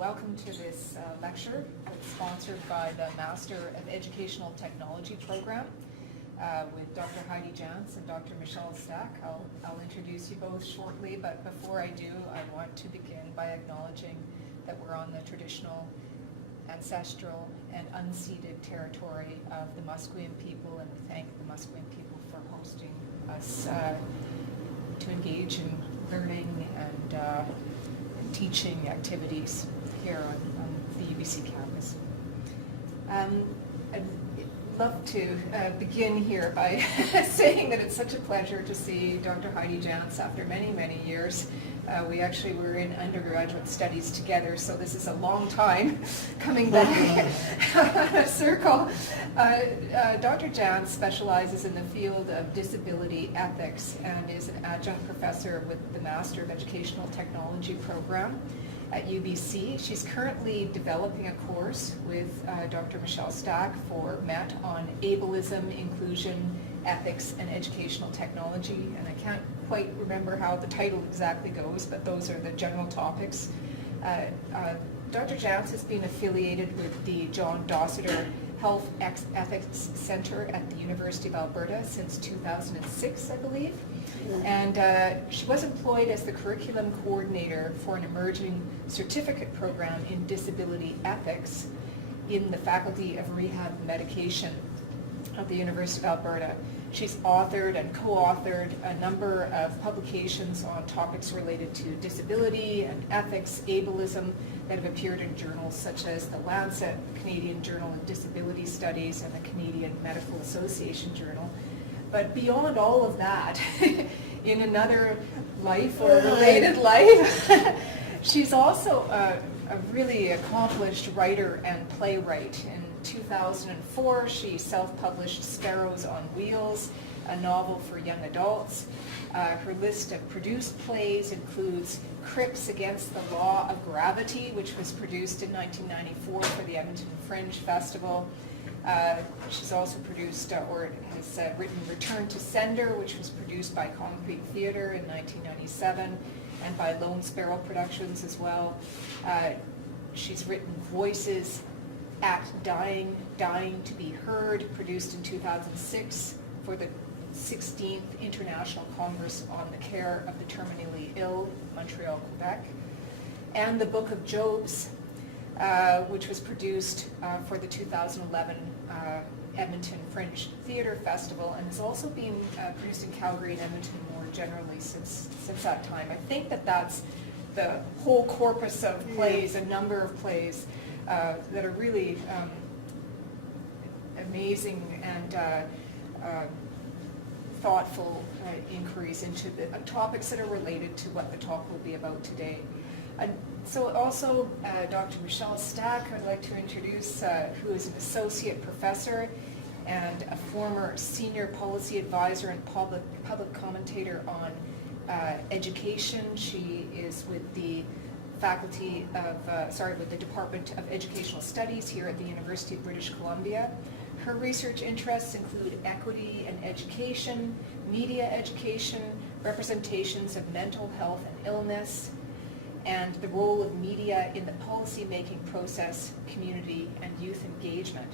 Welcome to this lecture that's sponsored by the Master of Educational Technology program with Dr. Heidi Janz and Dr. Michelle Stack. I'll introduce you both shortly, but before I do, I want to begin by acknowledging that we're on the traditional, ancestral, and unceded territory of the Musqueam people, and we thank the Musqueam people for hosting us to engage in learning and teaching activities here on the UBC campus. I'd love to begin here by saying that it's such a pleasure to see Dr. Heidi Janz after many, many years. We actually were in undergraduate studies together, so this is a long time coming back on a circle. Dr. Janz specializes in the field of disability ethics and is an adjunct professor with the Master of Educational Technology program at UBC. She's currently developing a course with Dr. Michelle Stack for MET on ableism, inclusion, ethics, and educational technology. And I can't quite remember how the title exactly goes, but those are the general topics. Dr. Janz has been affiliated with the John Dossiter Health Ethics Center at the University of Alberta since 2006, I believe. And she was employed as the curriculum coordinator for an emerging certificate program in disability ethics in the Faculty of Rehab Medication of the University of Alberta. She's authored and co-authored a number of publications on topics related to disability and ethics, ableism, that have appeared in journals such as the Lancet, the Canadian Journal of Disability Studies, and the Canadian Medical Association Journal. But beyond all of that, in another life or related life, she's also a really accomplished writer and playwright. In 2004, she self-published Sparrows on Wheels, a novel for young adults. Her list of produced plays includes Crips Against the Law of Gravity, which was produced in 1994 for the Edmonton Fringe Festival. She's also produced or has written Return to Sender, which was produced by Concrete Theatre in 1997 and by Lone Sparrow Productions as well. She's written Voices at Dying to be Heard, produced in 2006 for the 16th International Congress on the Care of the Terminally Ill, Montreal, Quebec, and the Book of Jobs, which was produced for the 2011 Edmonton Fringe Theatre Festival, and has also been produced in Calgary and Edmonton more generally since that time. I think that's the whole corpus of plays, a number of plays that are really amazing and thoughtful inquiries into the topics that are related to what the talk will be about today. So also Dr. Michelle Stack, I'd like to introduce, who is an associate professor and a former senior policy advisor and public commentator on education. She is with the faculty of, with the Department of Educational Studies here at the University of British Columbia. Her research interests include equity and education, media education, representations of mental health and illness, and the role of media in the policy-making process, community, and youth engagement.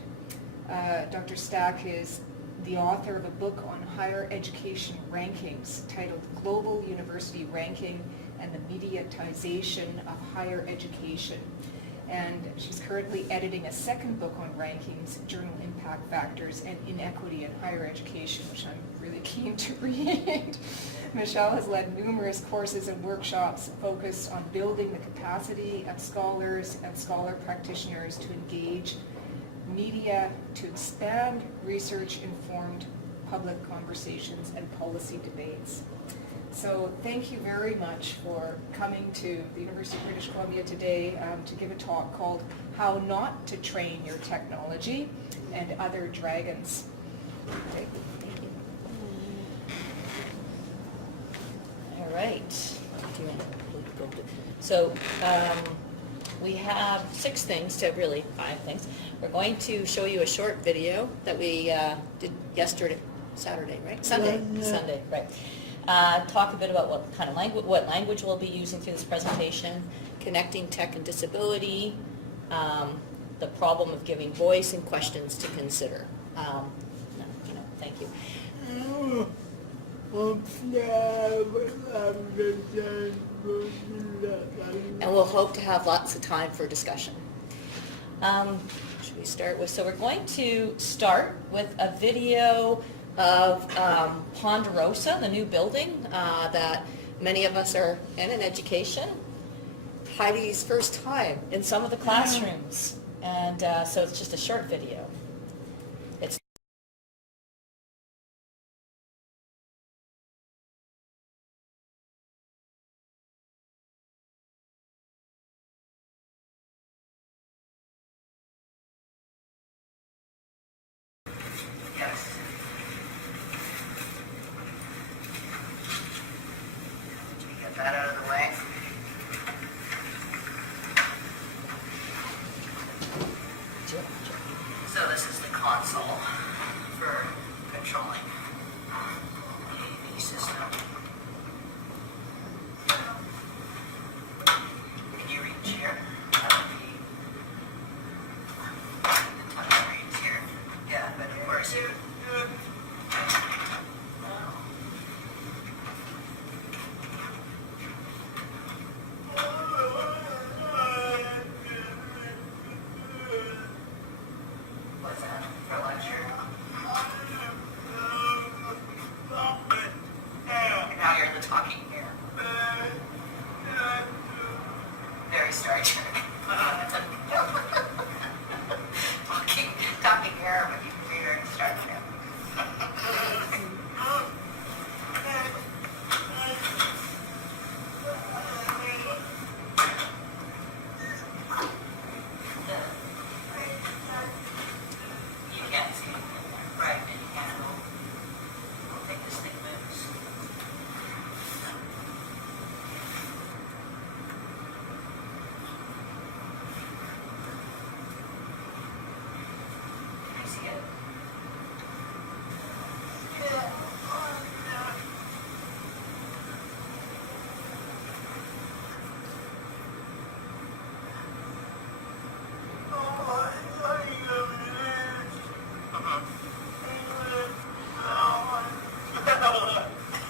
Dr. Stack is the author of a book on higher education rankings titled Global University Ranking and the Mediatization of Higher Education. And she's currently editing a second book on rankings, journal impact factors, and inequity in higher education, which I'm really keen to read. Michelle has led numerous courses and workshops focused on building the capacity of scholars and scholar practitioners to engage media, to expand research-informed public conversations and policy debates. So thank you very much for coming to the University of British Columbia today to give a talk called How Not to Train Your Technology and Other Dragons. Okay. Thank you. All right. So we have 5 things. We're going to show you a short video that we did Saturday, right? Sunday, right. Talk a bit about what language we'll be using through this presentation, connecting tech and disability, the problem of giving voice, and questions to consider. Thank you. And we'll hope to have lots of time for discussion. Should we start with, so we're going to start with a video of Ponderosa, the new building that many of us are in education. Heidi's first time in some of the classrooms. And so it's just a short video. It's that out of the way. So this is the console for controlling the AV system. Can you reach here? That would be the touch screens here. Yeah, but of course you. What's that? For lecture? And now you're in the talking here. Very Star Trek. talking here, but you can be very Star Trek. You can't see it. Right, and you can't move. I think this thing moves. Can you see it?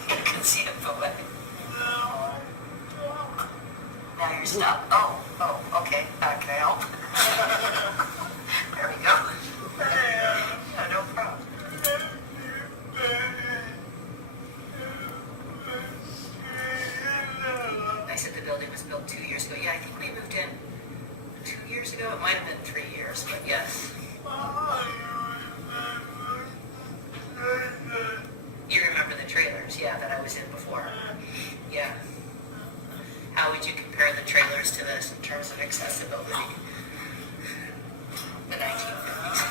You can see it go away. Now you're stuck. Oh, okay. Back now. There we go. Yeah, no problem. I said the building was built 2 years ago. Yeah, I think we moved in 2 years ago. It might have been 3 years, but yes. You remember the trailers, yeah, that I was in before. Yeah. How would you compare the trailers to this in terms of accessibility? The 1950s.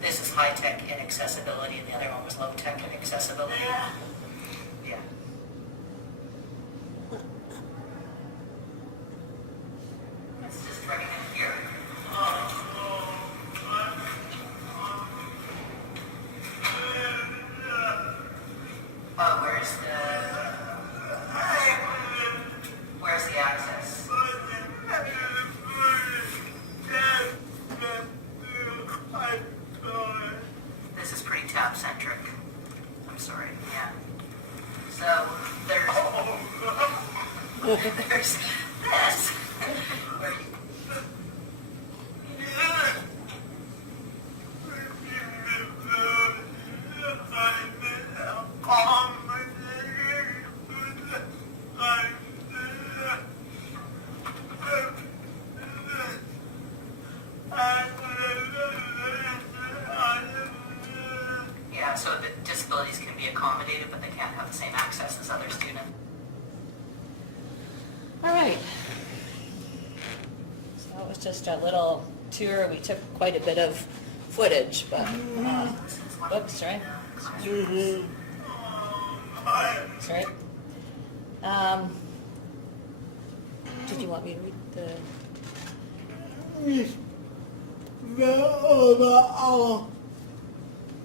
This is high-tech inaccessibility, and the other one was low-tech inaccessibility. Yeah. It's just right in here. Where's the access? This is pretty tab-centric. I'm sorry, yeah. So, there's this. Where you yeah, so the disabilities can be accommodated, but they can't have the same access as other students. all right. So that was just a little tour. We took quite a bit of footage, but whoops, right? Sorry. Did you want me to read the? The overall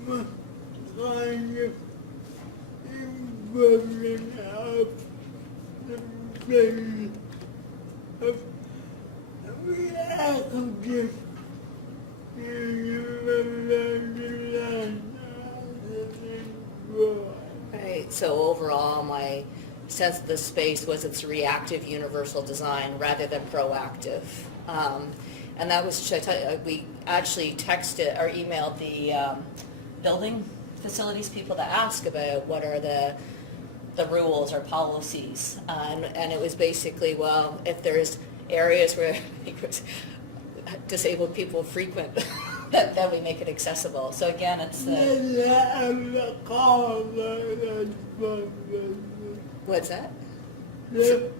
kind of improvement of the brain of reactive Right, so overall, my sense of the space was it's reactive universal design rather than proactive. And that was, we actually texted or emailed the building facilities people to ask about what are the rules or policies. And it was basically, well, if there's areas where disabled people frequent, that we make it accessible. So again, it's what's that? There's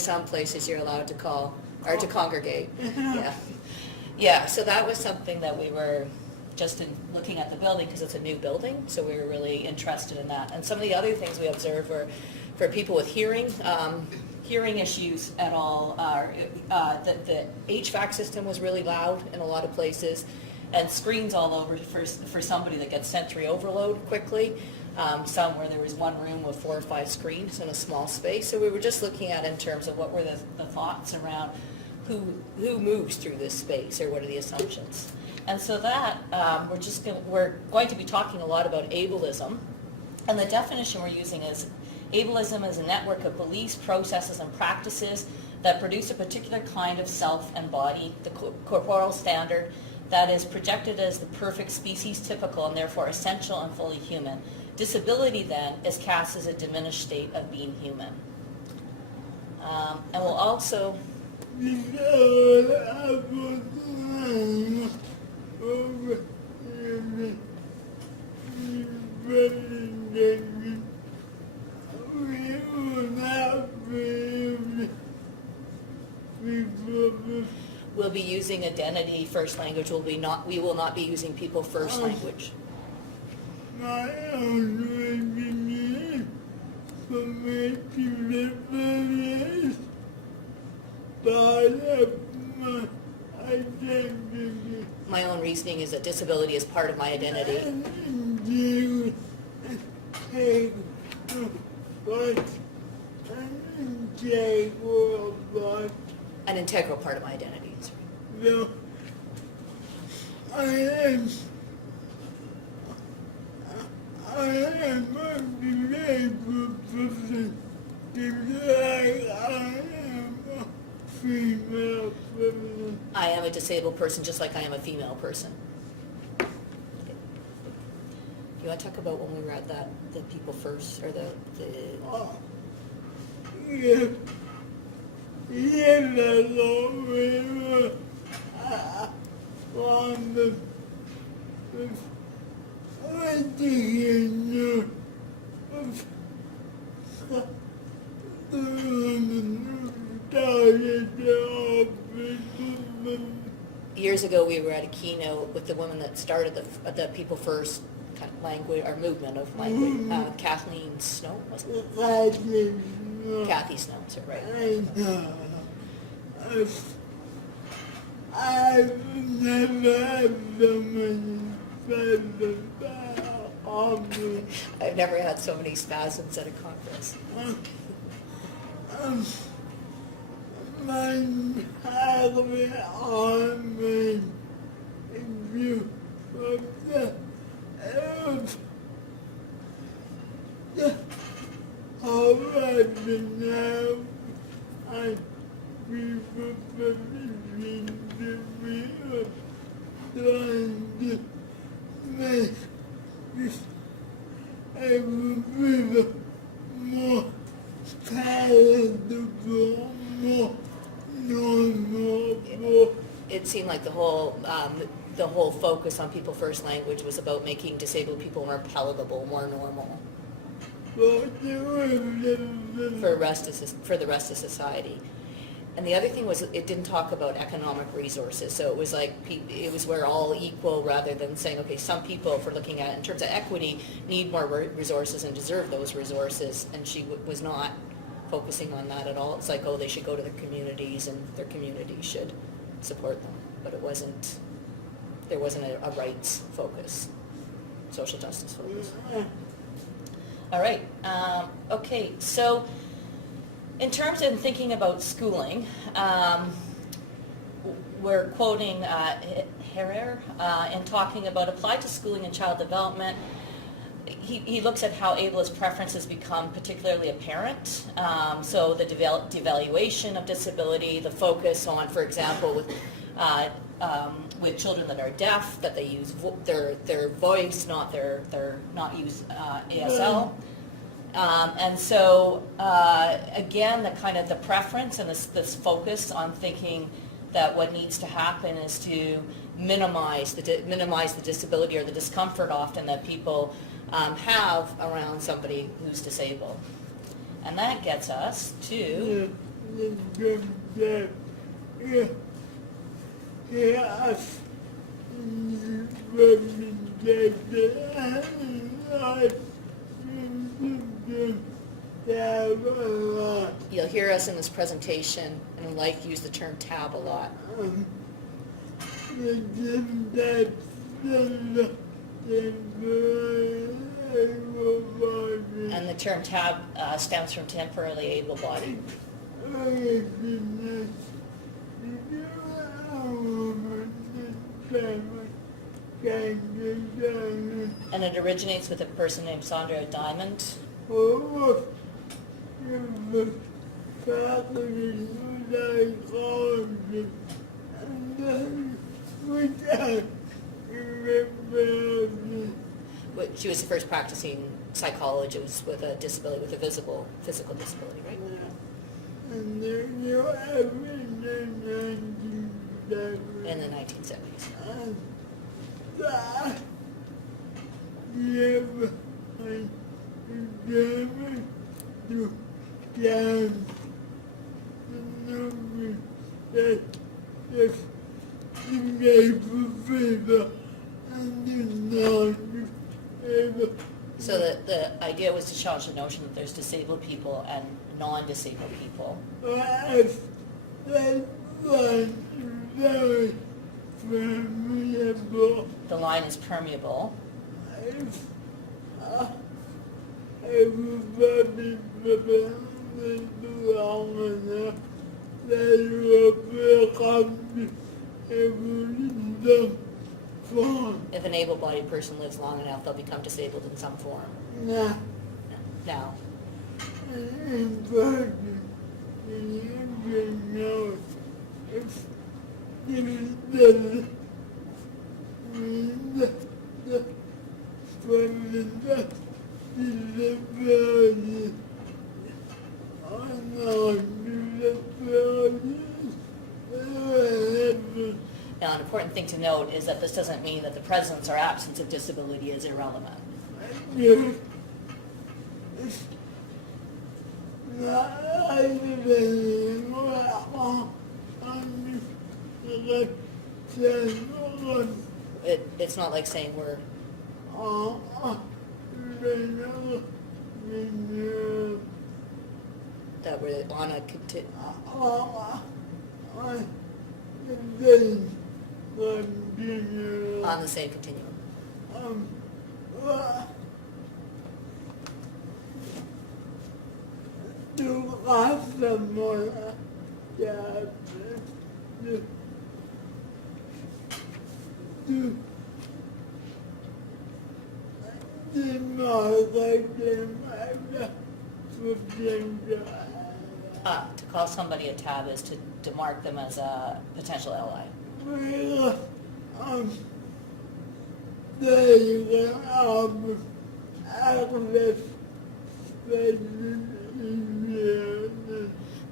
some places you're allowed to call or to congregate. Yeah. So that was something that we were just in looking at the building because it's a new building, so we were really interested in that. And some of the other things we observed were for people with hearing issues at all. The HVAC system was really loud in a lot of places, and screens all over for somebody that gets sensory overload quickly. Some where there was one room with 4 or 5 screens in a small space. So we were just looking at in terms of what were the thoughts around who moves through this space, or what are the assumptions. And so that we're going to be talking a lot about ableism, and the definition we're using is ableism is a network of beliefs, processes, and practices that produce a particular kind of self and body, the corporeal standard that is projected as the perfect species typical and therefore essential and fully human. Disability then is cast as a diminished state of being human. And we'll also we'll be using identity first language. We will not be using people first language. My own reasoning for making difference part of my identity. My own reasoning is that disability is part of my identity. And you take what An integral part of my identity. No, I am a disabled person because I am a female person. I am a disabled person just like I am a female person. You want to talk about when we read that, the people first, or the Yes, I don't on the years ago we were at a keynote with the woman that started the people first kind of language or movement of language, Kathleen Snow, wasn't it? Kathy Snow, is it right? I've never had someone on me. I've never had so many spasms at a conference. Mine has been on me in view of the already now I people believe to be trying to make this every more palatable, more normal. It seemed like the whole focus on people first language was about making disabled people more palatable, more normal for the rest of society. And the other thing was, it didn't talk about economic resources, so it was like, it was we're all equal, rather than saying, okay, some people, if we're looking at it in terms of equity, need more resources and deserve those resources, and she was not focusing on that at all. It's like, oh, they should go to their communities, and their community should support them, but it wasn't, there wasn't a rights focus, social justice focus. All right, okay, so in terms of thinking about schooling, we're quoting Herrera in talking about applied to schooling and child development. He looks at how ableist preferences become particularly apparent. So the devaluation of disability, the focus on, for example, with children that are deaf, that they use their voice, not use ASL. And so, again, the kind of the preference and this focus on thinking that what needs to happen is to minimize the disability or the discomfort often that people have around somebody who's disabled. And that gets us to... You'll hear us in this presentation, and like use the term tab a lot. And the term tab stems from temporarily able-bodied. And it originates with a person named Sandra Diamond. She was the first practicing psychologist with a disability, with a visible physical disability, right? In the 1970s. So the idea was to challenge the notion that there's disabled people and non-disabled people. The line is permeable. If an able-bodied person lives long enough, they'll become disabled in some form. Now. Now, an important thing to note is that this doesn't mean that the presence or absence of disability is irrelevant. It's not like saying we're that we're on a on the same continuum. To call somebody a tab is to mark them as a potential ally.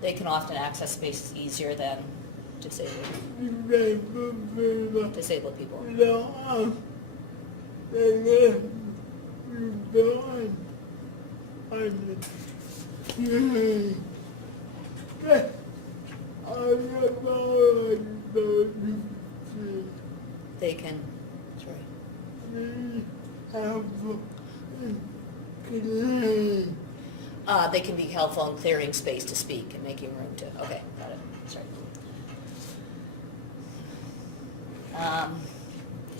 They can often access spaces easier than disabled people. They can, sorry. They can be helpful in clearing space to speak and making room to, okay, got it, sorry.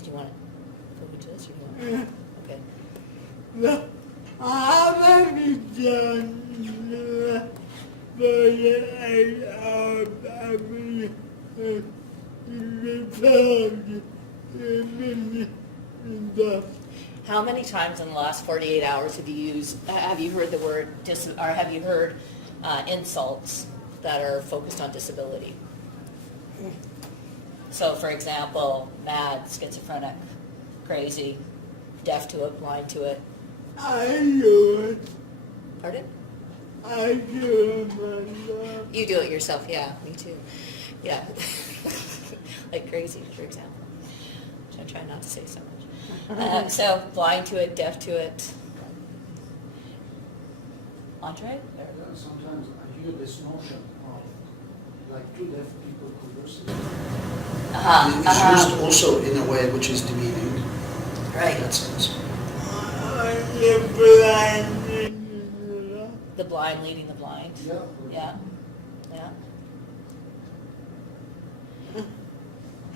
Do you want to go into this or do you want to? Okay. No, I haven't done but How many times in the last 48 hours have you heard the word, or have you heard insults that are focused on disability? So for example, mad, schizophrenic, crazy, deaf to it, blind to it. I do it. Pardon? I do it myself. You do it yourself, yeah, me too. Yeah. Like crazy, for example. Which I try not to say so much. So blind to it, deaf to it. Andre? Sometimes I hear this notion of like two deaf people conversing. It's used also in a way which is demeaning. Right. In that sense. The blind leading the blind. Yeah. Yeah. Yeah.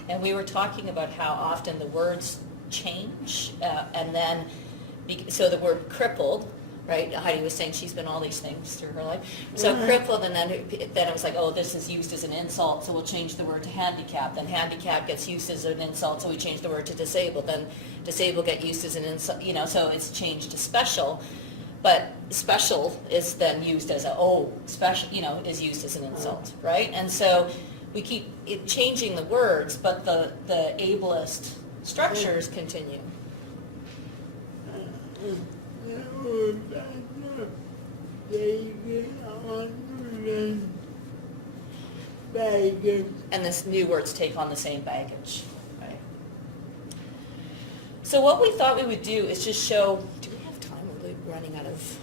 And we were talking about how often the words change, and then, so the word crippled, right? Heidi was saying she's been all these things through her life. So crippled, and then it was like, oh, this is used as an insult, so we'll change the word to handicap. Then handicap gets used as an insult, so we change the word to disabled. Then disabled get used as an insult, so it's changed to special. But special is then used as special, is used as an insult, right? And so we keep changing the words, but the ableist structures continue. And this new words take on the same baggage, right? So what we thought we would do is just show, do we have time? We're running out of,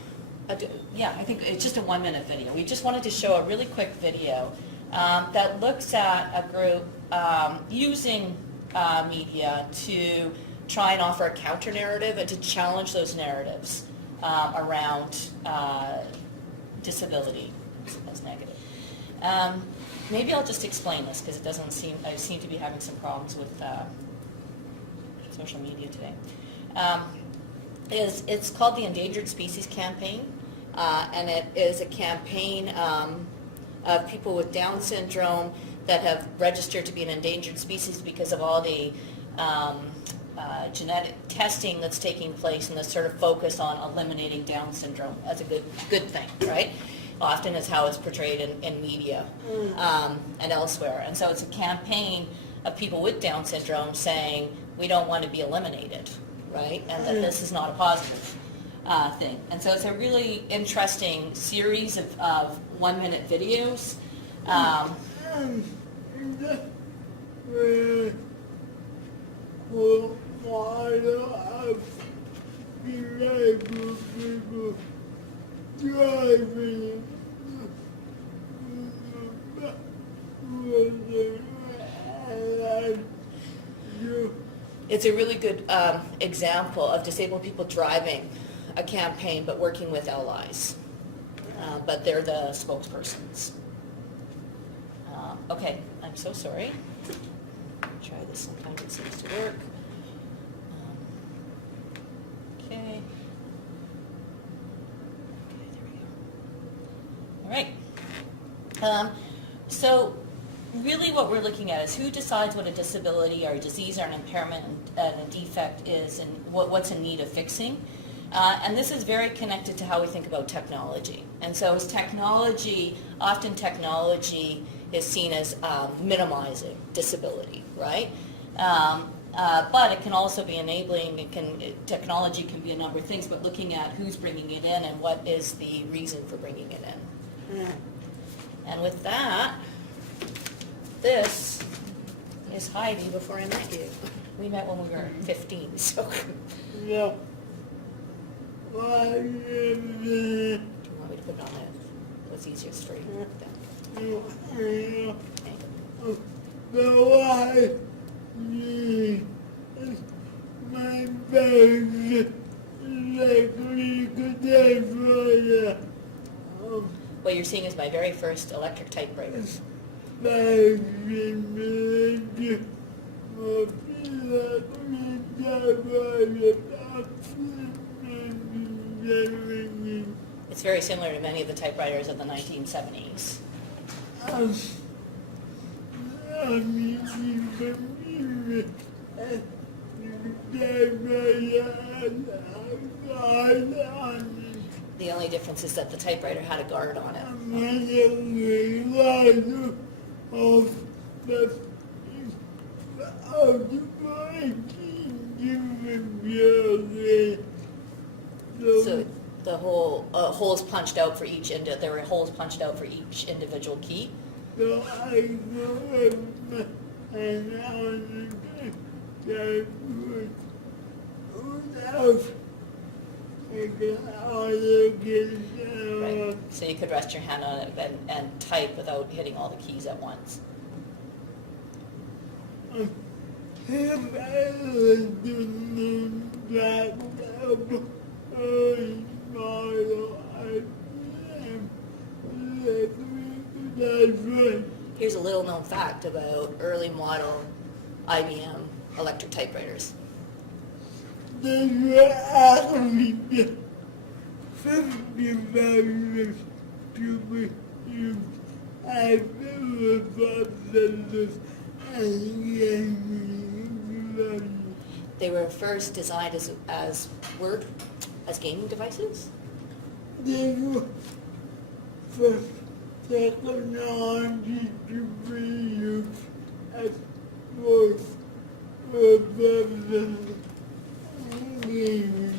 yeah, I think it's just a 1-minute video. We just wanted to show a really quick video that looks at a group using media to try and offer a counter narrative and to challenge those narratives around disability as negative. Maybe I'll just explain this because I seem to be having some problems with social media today. It's called the Endangered Species Campaign, and it is a campaign of people with Down syndrome that have registered to be an endangered species because of all the genetic testing that's taking place and the sort of focus on eliminating Down syndrome as a good thing, right? Often is how it's portrayed in media and elsewhere. And so it's a campaign of people with Down syndrome saying, we don't want to be eliminated, right? And that this is not a positive thing. And so it's a really interesting series of 1-minute videos. It's a really good example of disabled people driving a campaign but working with allies. But they're the spokespersons. Okay, I'm so sorry. Try this, sometimes it seems to work. Okay. Okay, there we go. All right. So really what we're looking at is who decides what a disability or a disease or an impairment and a defect is and what's in need of fixing. And this is very connected to how we think about technology. And so as technology, often technology is seen as minimizing disability, right? But it can also be enabling, technology can be a number of things, but looking at who's bringing it in and what is the reason for bringing it in. And with that, this is Heidi before I met you. We met when we were 15, so. Yeah. Do you want me to put it on it? What's easiest for you? So I need my best electric typewriter. What you're seeing is my very first electric typewriter. It's very similar to many of the typewriters of the 1970s. The only difference is that the typewriter had a guard on it. So the whole holes punched out for each there were holes punched out for each individual key. So I go and Right. So you could rest your hand on it and type without hitting all the keys at once. Here's a little known fact about early model IBM electric typewriters. They were actually 55 to be used as processors and gaming. They were first designed as gaming devices. They were first technology to be used as both processors and gaming.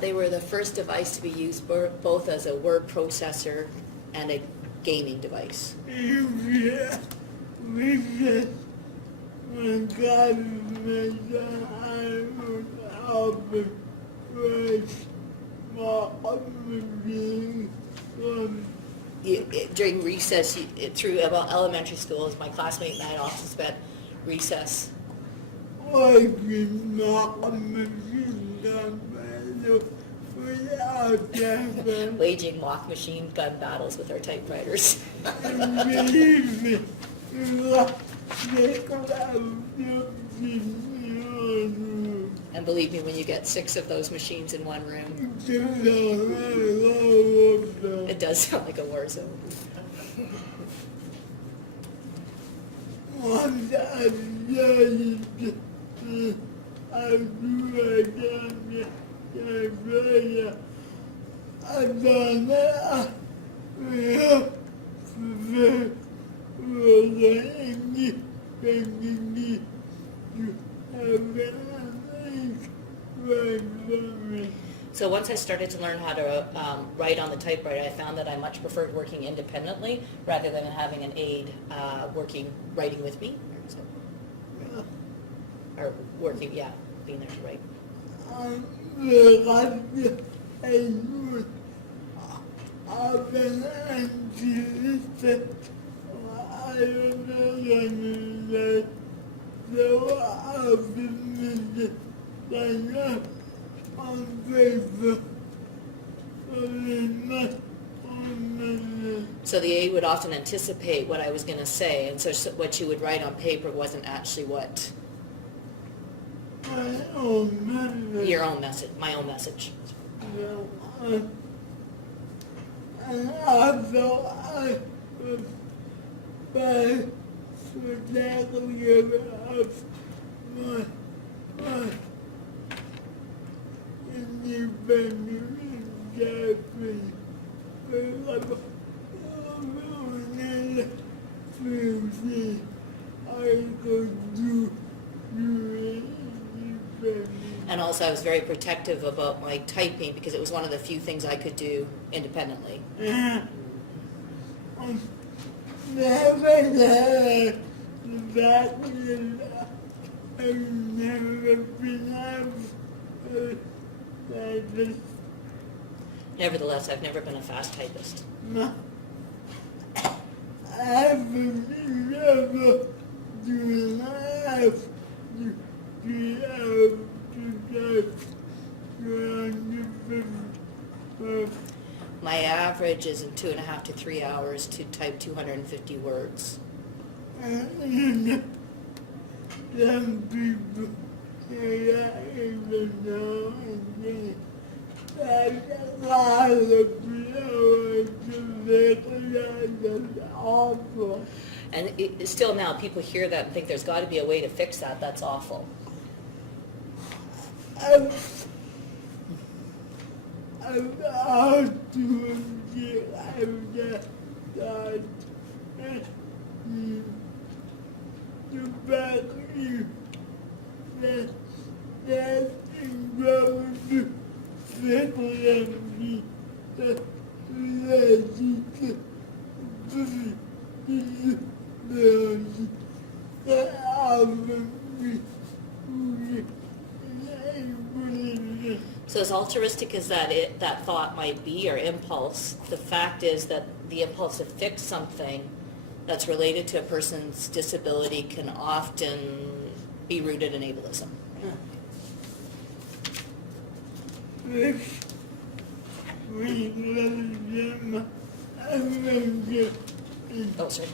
They were the first device to be used both as a word processor and a gaming device. Yeah, we just got I was helping with During recess, through about elementary schools, my classmate and I often spent recess waging mock machine gun battles with our typewriters. And believe me, when you get 6 of those machines in one room, it does sound like a war zone. So once I started to learn how to write on the typewriter, I found that I much preferred working independently rather than having an aide writing with me. Or working, yeah, being there to write. So the aide would often anticipate what I was going to say, and so what you would write on paper wasn't actually what your own message, my own message. And also, I was very protective of my independent judgment. I could do And also I was very protective about my typing because it was one of the few things I could do independently. Nevertheless, I've never been a fast typist. have never to have to be able to type 250 My average is in 2.5 to 3 hours to type 250 words. and some people say that even though that's a lot of people that's awful. And still now, people hear that and think there's got to be a way to fix that. That's awful. I've asked to get out of that the fact that incredible specialization So as altruistic as that thought might be, or impulse, the fact is that the impulse to fix something that's related to a person's disability can often be rooted in ableism. Oh, sorry.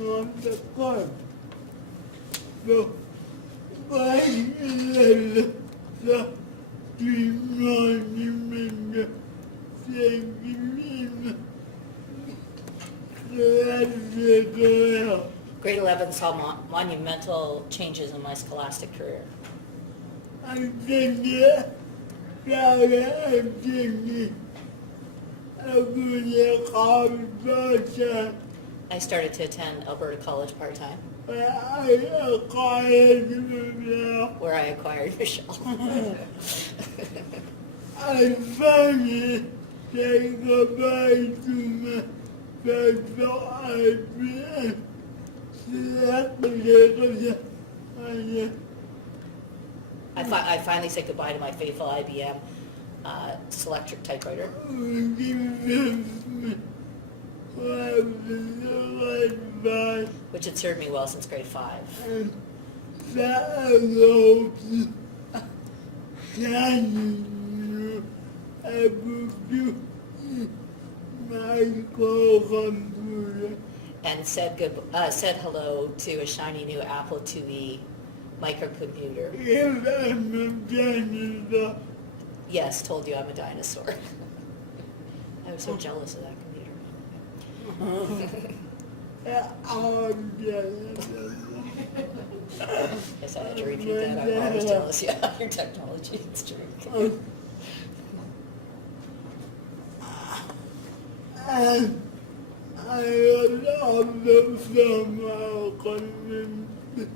On the club. So, why is the monument saying Grade 11 saw monumental changes in my scholastic career. I think I'm thinking I started to attend Alberta College part-time, where I acquired Michelle. I finally say goodbye to my special IBM. I finally said goodbye to my faithful IBM Selectric typewriter, which had served me well since grade 5. And said hello to a shiny new Apple IIe microcomputer. Yes, told you I'm a dinosaur. I was so jealous of that computer. Guess I had to repeat that. I'm always jealous. Yeah, your technology, it's true. And I love the somehow convinced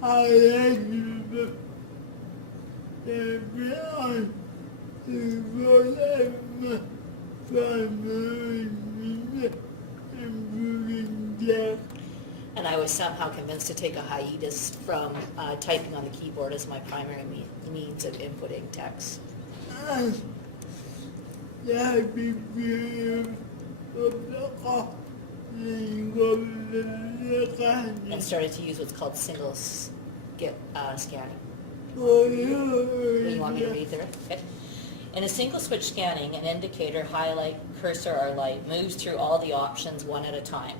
I had the beyond the problem primary improving death. And I was somehow convinced to take a hiatus from typing on the keyboard as my primary means of inputting text. That became And started to use what's called single scanning. You want me to read through it? Okay. In a single switch scanning, an indicator, highlight, cursor, or light moves through all the options one at a time.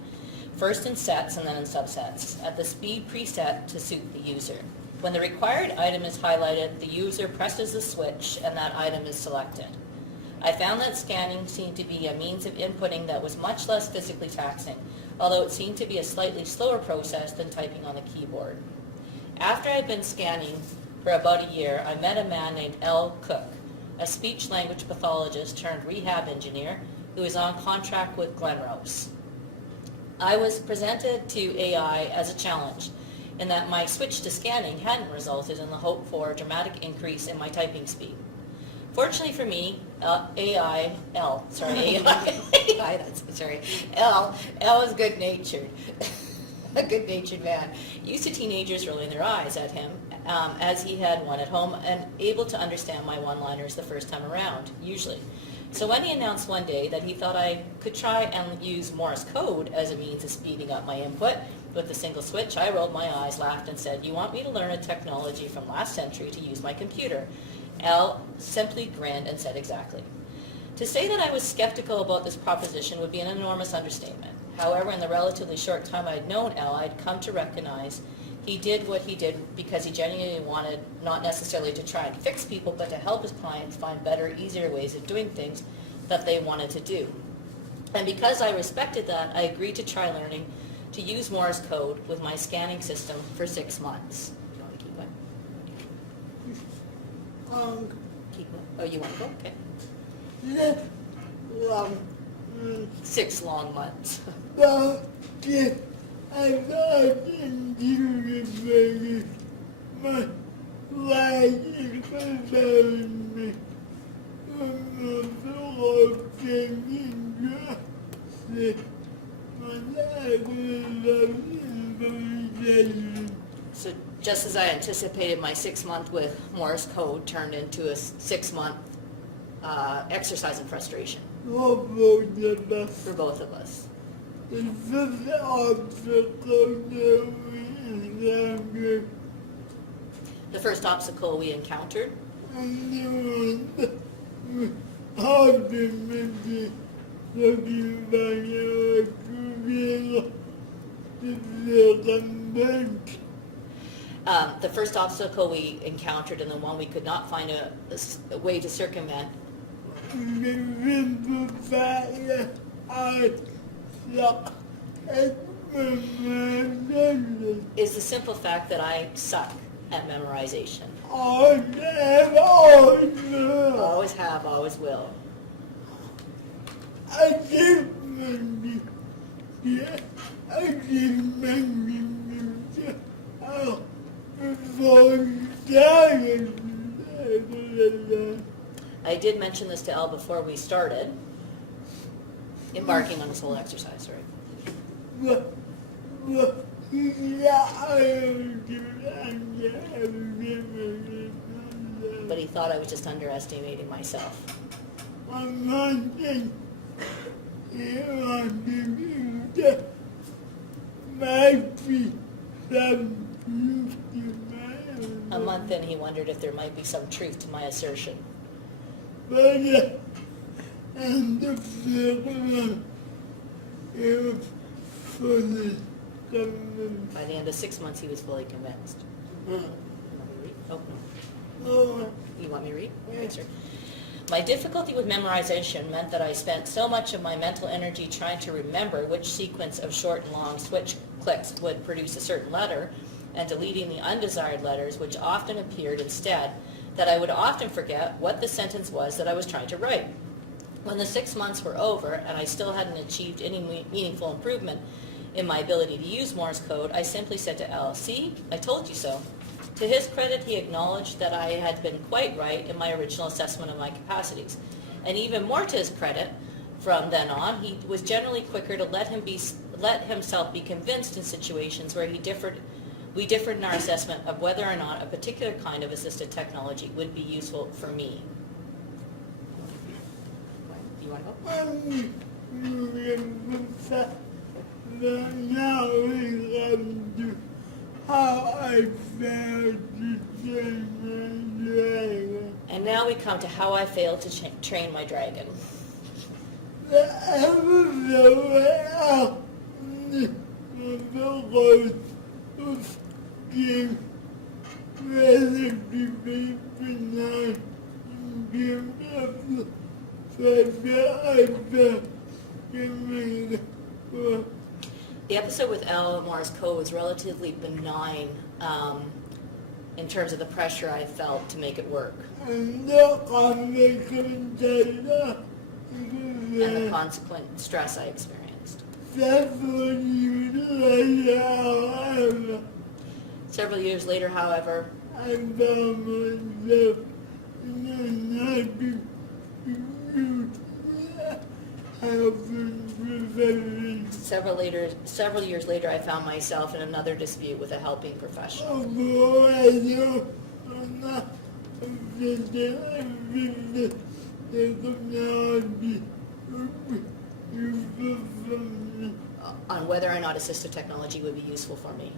First in sets and then in subsets, at the speed preset to suit the user. When the required item is highlighted, the user presses the switch and that item is selected. I found that scanning seemed to be a means of inputting that was much less physically taxing, although it seemed to be a slightly slower process than typing on the keyboard. After I'd been scanning for about a year, I met a man named L. Cook, a speech-language pathologist turned rehab engineer who is on contract with Glenrose. I was presented to AI as a challenge in that my switch to scanning hadn't resulted in the hoped for dramatic increase in my typing speed. Fortunately for me, L is good-natured, a good-natured man, used to teenagers rolling their eyes at him, as he had one at home, and able to understand my one-liners the first time around, usually. So when he announced one day that he thought I could try and use Morse code as a means of speeding up my input with a single switch, I rolled my eyes, laughed, and said, "You want me to learn a technology from last century to use my computer?" Al simply grinned and said, "Exactly." To say that I was skeptical about this proposition would be an enormous understatement. However, in the relatively short time I'd known Al, I'd come to recognize he did what he did because he genuinely wanted not necessarily to try and fix people, but to help his clients find better, easier ways of doing things that they wanted to do. And because I respected that, I agreed to try learning to use Morse code with my scanning system for 6 months. Do you want to keep going? Keep going. Oh, you want to go? Okay. 6 long months. Well, yeah, I can do it very much like it concerns me. So just as I anticipated, my 6 month with Morse code turned into a 6 month exercise in frustration for both of us. The first obstacle we encountered the first obstacle we encountered, and the one we could not find a way to circumvent, is the simple fact that I suck at memorization. Always have, always will. I did mention this to Elle before we started embarking on this whole exercise, right? But he thought I was just underestimating myself. A month in, he wondered if there might be some truth to my assertion. By the end of 6 months, he was fully convinced. You want me to read? Oh, no. You want me to read? Okay, sir. My difficulty with memorization meant that I spent so much of my mental energy trying to remember which sequence of short and long switch clicks would produce a certain letter, and deleting the undesired letters which often appeared instead, that I would often forget what the sentence was that I was trying to write. When the 6 months were over and I still hadn't achieved any meaningful improvement in my ability to use Morse code, I simply said to Al, "See, I told you so." To his credit, he acknowledged that I had been quite right in my original assessment of my capacities. And even more to his credit, from then on, he was generally quicker to let himself be convinced in situations where we differed in our assessment of whether or not a particular kind of assisted technology would be useful for me. Do you want to go? And now we come to how I failed to train my dragon. The episode with Elle Morse code was relatively benign in terms of the pressure I felt to make it work. And the consequent stress I experienced. Several years later, however, I found myself Several years later, I found myself in another dispute with a helping professional. technology useful for me. On whether or not assistive technology would be useful for me.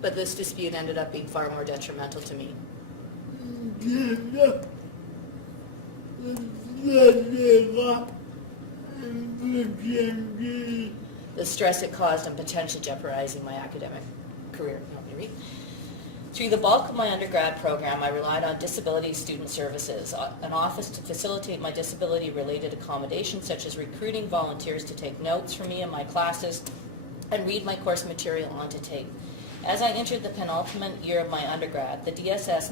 But this dispute ended up being far more detrimental to me. The stress it caused and potentially jeopardizing my academic career. You want me to read? Through the bulk of my undergrad program, I relied on Disability Student Services, an office to facilitate my disability-related accommodations, such as recruiting volunteers to take notes for me in my classes and read my course material onto tape. As I entered the penultimate year of my undergrad, the DSS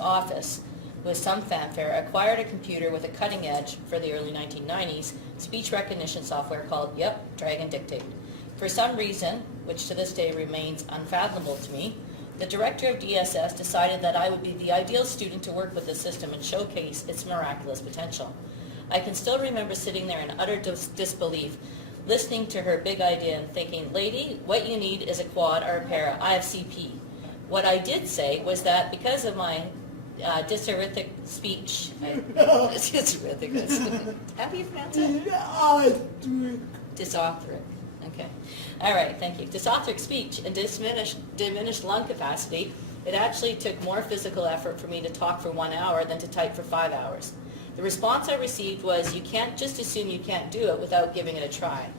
office, with some fanfare, acquired a computer with a cutting edge, for the early 1990s, speech recognition software called, Dragon Dictate. For some reason, which to this day remains unfathomable to me, the director of DSS decided that I would be the ideal student to work with the system and showcase its miraculous potential. I can still remember sitting there in utter disbelief, listening to her big idea and thinking, lady, what you need is a quad or a para. I have CP. What I did say was that because of my dysarthric speech, dysarthric, how do you pronounce it? Dysarthric. Okay. All right, thank you. Dysarthric speech and diminished lung capacity, it actually took more physical effort for me to talk for 1 hour than to type for 5 hours. The response I received was, you can't just assume you can't do it without giving it a try.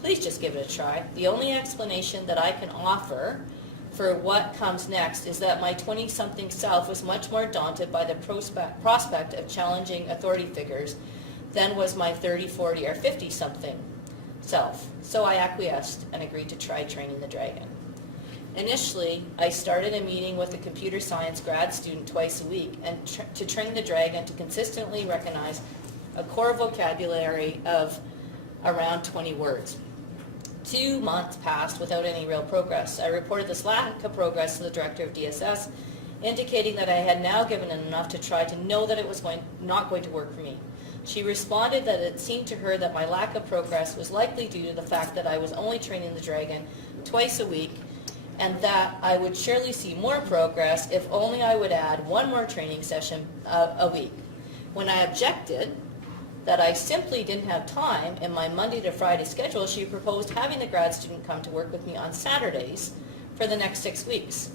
Please just give it a try. The only explanation that I can offer for what comes next is that my 20-something self was much more daunted by the prospect of challenging authority figures than was my 30, 40, or 50-something self. So I acquiesced and agreed to try training the Dragon. Initially, I started a meeting with a computer science grad student twice a week and to train the Dragon to consistently recognize a core vocabulary of around 20 words. 2 months passed without any real progress. I reported this lack of progress to the director of DSS, indicating that I had now given it enough to try to know that it was not going to work for me. She responded that it seemed to her that my lack of progress was likely due to the fact that I was only training the Dragon twice a week, and that I would surely see more progress if only I would add one more training session a week. When I objected that I simply didn't have time in my Monday to Friday schedule, she proposed having the grad student come to work with me on Saturdays for the next 6 weeks.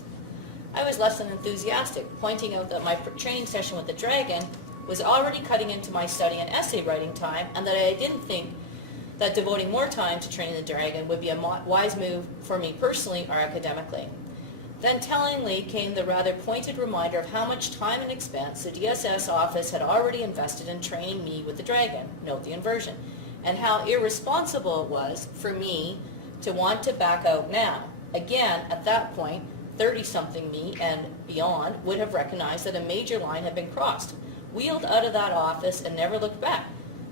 I was less than enthusiastic, pointing out that my training session with the Dragon was already cutting into my study and essay writing time, and that I didn't think that devoting more time to training the Dragon would be a wise move for me personally or academically. Then tellingly came the rather pointed reminder of how much time and expense the DSS office had already invested in training me with the Dragon, note the inversion, and how irresponsible it was for me to want to back out now. Again, at that point, 30-something me and beyond would have recognized that a major line had been crossed, wheeled out of that office, and never looked back.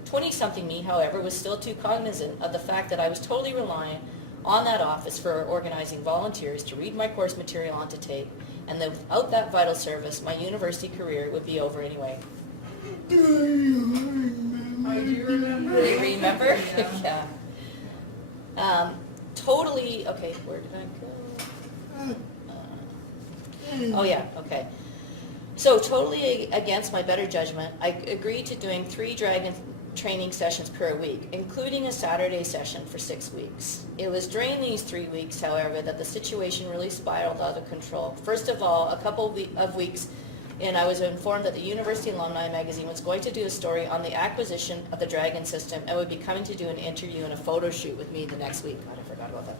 20-something me, however, was still too cognizant of the fact that I was totally reliant on that office for organizing volunteers to read my course material onto tape, and that without that vital service, my university career would be over anyway. Do you remember? I do remember. Do you remember? Yeah. Yeah. Totally, okay, where did I go? Oh yeah, okay. So totally against my better judgment, I agreed to doing 3 Dragon training sessions per week, including a Saturday session for 6 weeks. It was during these 3 weeks, however, that the situation really spiraled out of control. First of all, a couple of weeks in, I was informed that the University Alumni magazine was going to do a story on the acquisition of the Dragon system and would be coming to do an interview and a photo shoot with me the next week. God, I forgot about that.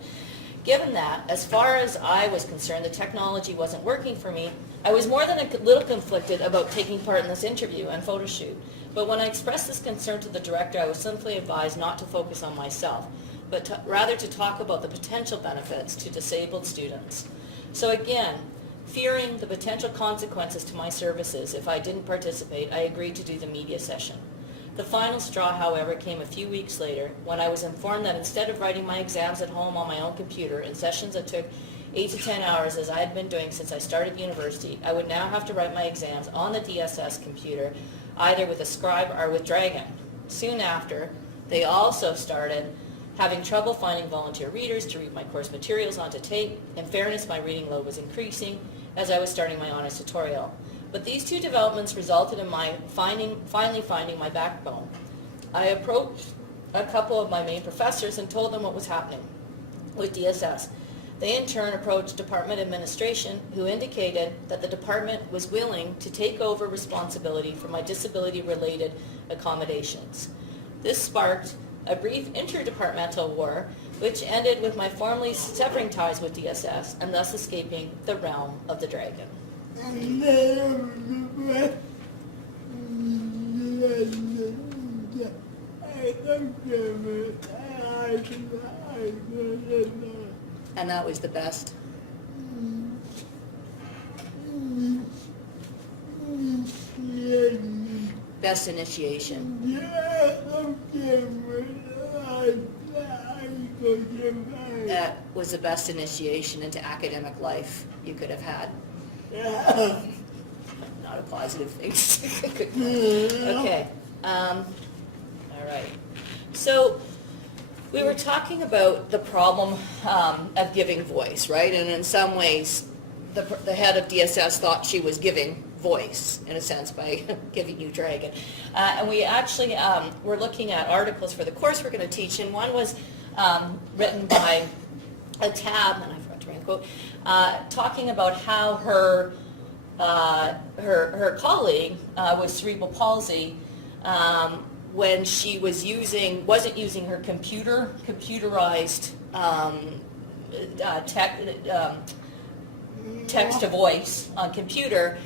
Given that, as far as I was concerned, the technology wasn't working for me, I was more than a little conflicted about taking part in this interview and photo shoot. But when I expressed this concern to the director, I was simply advised not to focus on myself, but rather to talk about the potential benefits to disabled students. So again, fearing the potential consequences to my services if I didn't participate, I agreed to do the media session. The final straw, however, came a few weeks later when I was informed that instead of writing my exams at home on my own computer in sessions that took 8 to 10 hours as I had been doing since I started university, I would now have to write my exams on the DSS computer, either with a scribe or with Dragon. Soon after, they also started having trouble finding volunteer readers to read my course materials onto tape. In fairness, my reading load was increasing as I was starting my honors tutorial. But these two developments resulted in my finally finding my backbone. I approached a couple of my main professors and told them what was happening with DSS. They in turn approached department administration, who indicated that the department was willing to take over responsibility for my disability-related accommodations. This sparked a brief interdepartmental war, which ended with my formally severing ties with DSS and thus escaping the realm of the dragon. And that was the best. Best initiation. That was the best initiation into academic life you could have had. Not a positive thing. Okay. All right. So we were talking about the problem of giving voice, right? And in some ways, the head of DSS thought she was giving voice, in a sense, by giving you Dragon. And we actually were looking at articles for the course we're going to teach, and one was written by a tab, and I forgot to write a quote, talking about how her colleague with cerebral palsy, when she wasn't using her computerized text to voice on computer,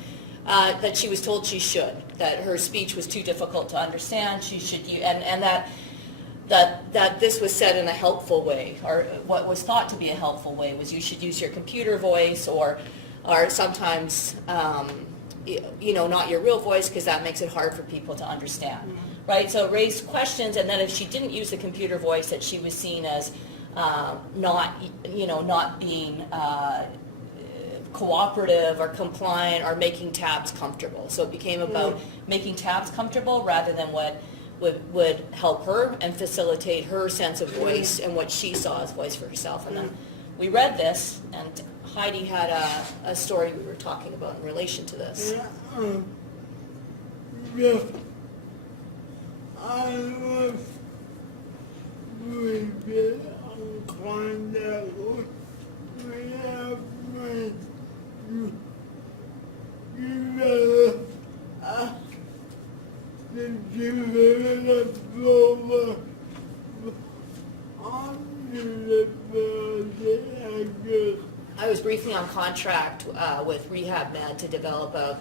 that she was told she should, that her speech was too difficult to understand, she should use, and that this was said in a helpful way, or what was thought to be a helpful way was you should use your computer voice, or sometimes not your real voice, because that makes it hard for people to understand. Mm-hmm. Right? So it raised questions, and then if she didn't use the computer voice, that she was seen as not being cooperative or compliant or making tabs comfortable. So it became about making tabs comfortable rather than what would help her and facilitate her sense of voice and what she saw as voice for herself. And then we read this, and Heidi had a story we were talking about in relation to this. I was really bit inclined that we have I was briefly on contract with Rehab Med to develop a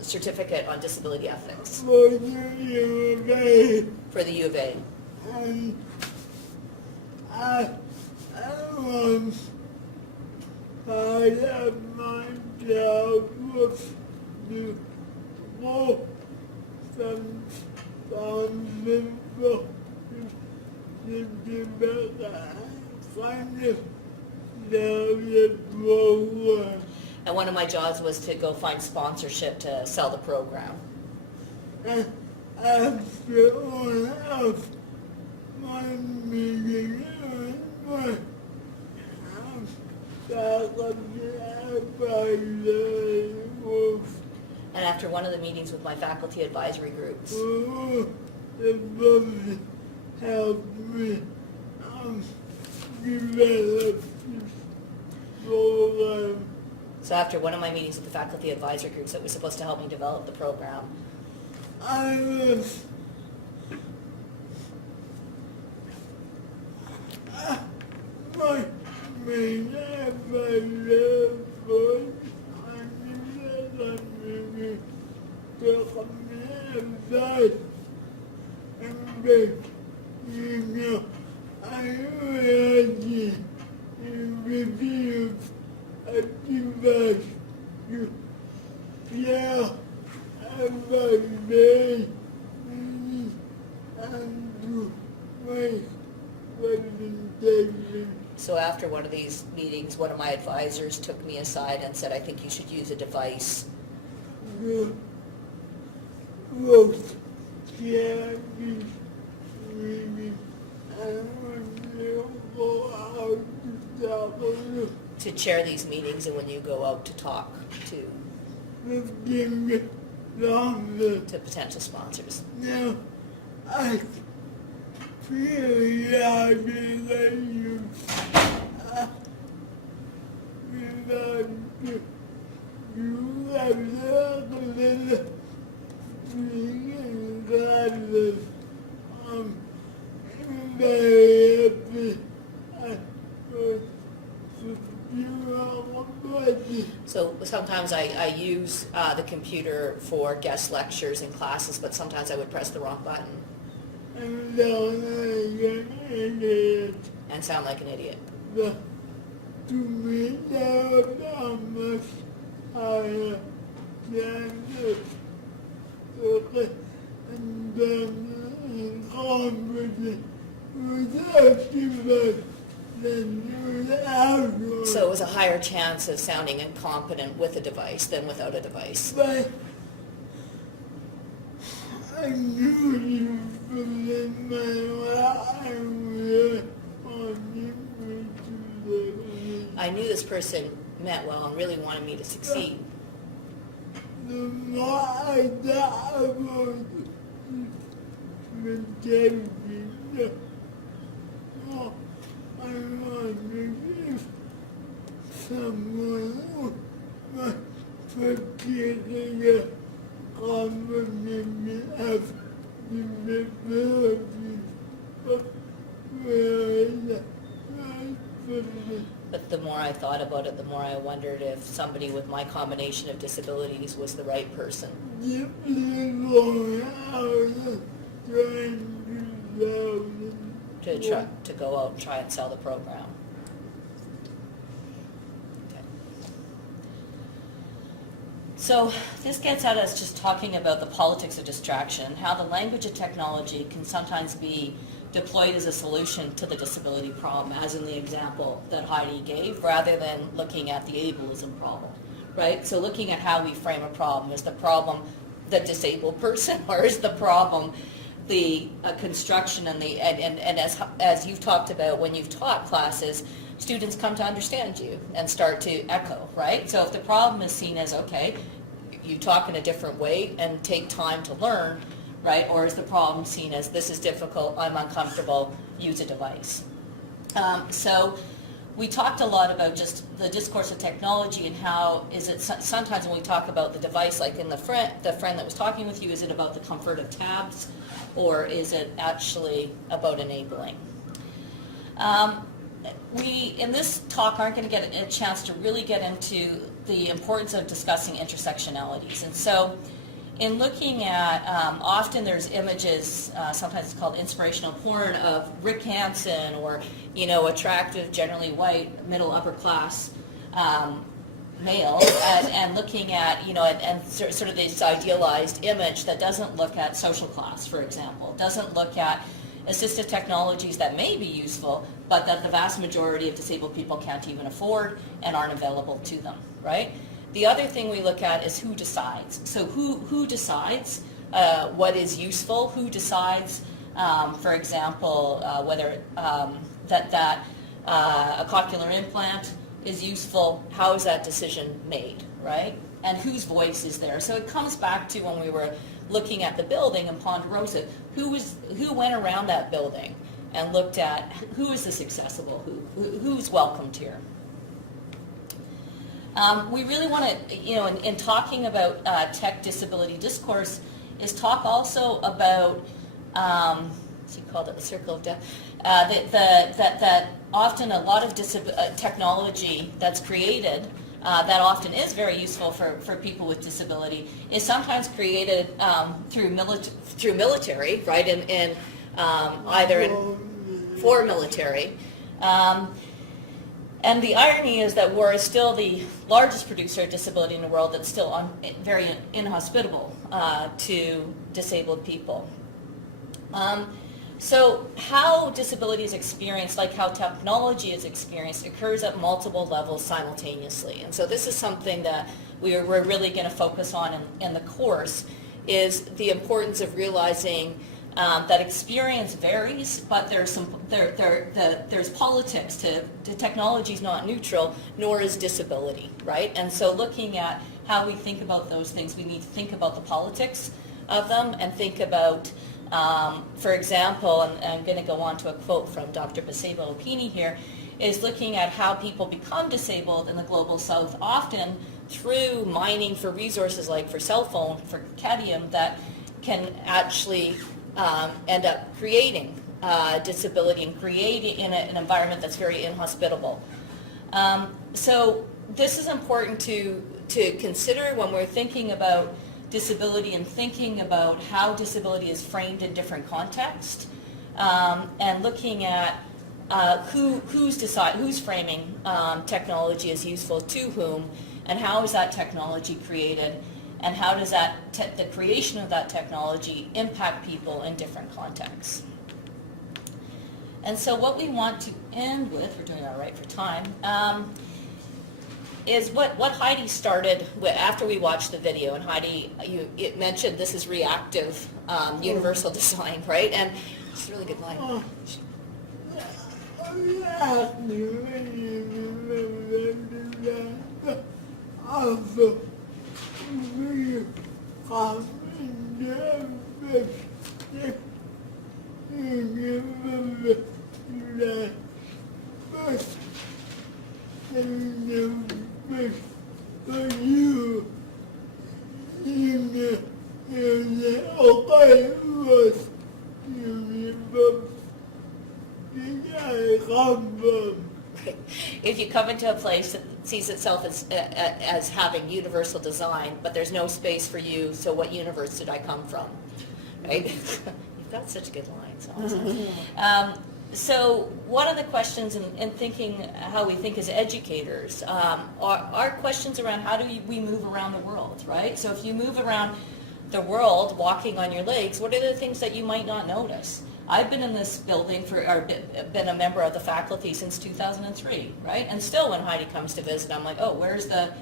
certificate on disability ethics for the U of A. For the U of A. And I have my job with the whole And one of my jobs was to go find sponsorship to sell the program. After one of my meeting, And after one of the meetings with my faculty advisory groups. Helped me develop this program. So after one of my meetings with the faculty advisory groups that was supposed to help me develop the program, I was my main advisor was advice, and I already reviewed a device to share about me and to make presentation. so after one of these meetings, one of my advisors took me aside and said, I think you should use a device. Both share this meeting and to chair these meetings and when you go out to talk to potential sponsors? Now, I feel happy that you have the regardless. I'm very happy. So sometimes I use the computer for guest lectures and classes, but sometimes I would press the wrong button and sound like an idiot. To me, there are much higher standards. And then in competition without device than without. So it was a higher chance of sounding incompetent with a device than without a device. But I knew you within my life I knew this person meant well and really wanted me to succeed. the more I thought about the more I wondered if someone was particular component of the ability of where the right person. But the more I thought about it, the more I wondered if somebody with my combination of disabilities was the right person. To go out and try and sell the program. Okay. So this gets at us just talking about the politics of distraction, how the language of technology can sometimes be deployed as a solution to the disability problem, as in the example that Heidi gave, rather than looking at the ableism problem, right? So looking at how we frame a problem. Is the problem the disabled person, or is the problem the construction and as you've talked about when you've taught classes, students come to understand you and start to echo, right? So if the problem is seen as, okay, you talk in a different way and take time to learn, right? Or is the problem seen as, this is difficult, I'm uncomfortable, use a device? So we talked a lot about just the discourse of technology and how is it sometimes when we talk about the device, like in the friend that was talking with you, is it about the comfort of tabs or is it actually about enabling? We, in this talk, aren't going to get a chance to really get into the importance of discussing intersectionalities. And so in looking at, often there's images, sometimes it's called inspirational porn, of Rick Hansen or, attractive, generally white, middle, upper class male, and looking at, and sort of this idealized image that doesn't look at social class, for example, doesn't look at assistive technologies that may be useful, but that the vast majority of disabled people can't even afford and aren't available to them, right? The other thing we look at is who decides. So who decides what is useful? Who decides, for example, whether that a cochlear implant is useful? How is that decision made, right? And whose voice is there? So it comes back to when we were looking at the building in Ponderosa, who went around that building and looked at who is this accessible, who's welcomed here. We really want to, in talking about tech disability discourse, is talk also about, she called it the circle of death, that often a lot of technology that's created that often is very useful for people with disability is sometimes created through military, right, in either for military. And the irony is that war is still the largest producer of disability in the world that's still very inhospitable to disabled people. So how disability is experienced, like how technology is experienced, occurs at multiple levels simultaneously. And so this is something that we're really going to focus on in the course, is the importance of realizing That experience varies, but there's there's politics to technology is not neutral, nor is disability, right? And so looking at how we think about those things, we need to think about the politics of them and think about, for example, and I'm going to go on to a quote from Dr. Basebo Opini here, is looking at how people become disabled in the global south, often through mining for resources like for cell phone, for cadmium, that can actually end up creating disability and creating in an environment that's very inhospitable. So this is important to consider when we're thinking about disability and thinking about how disability is framed in different contexts, and looking at who's framing technology as useful to whom, and how is that technology created, and how does that the creation of that technology impact people in different contexts. And so what we want to end with, we're doing all right for time, is what Heidi started with after we watched the video. And Heidi, you mentioned this is reactive universal design, right? And it's a really good line. If you come into a place that sees itself as having universal design, but there's no space for you, so what universe did I come from? Right? You've got such good lines. Awesome. So one of the questions in thinking how we think as educators are questions around how do we move around the world, right? So if you move around the world walking on your legs, what are the things that you might not notice? I've been in this building been a member of the faculty since 2003, right? And still when Heidi comes to visit, I'm like, oh, where's the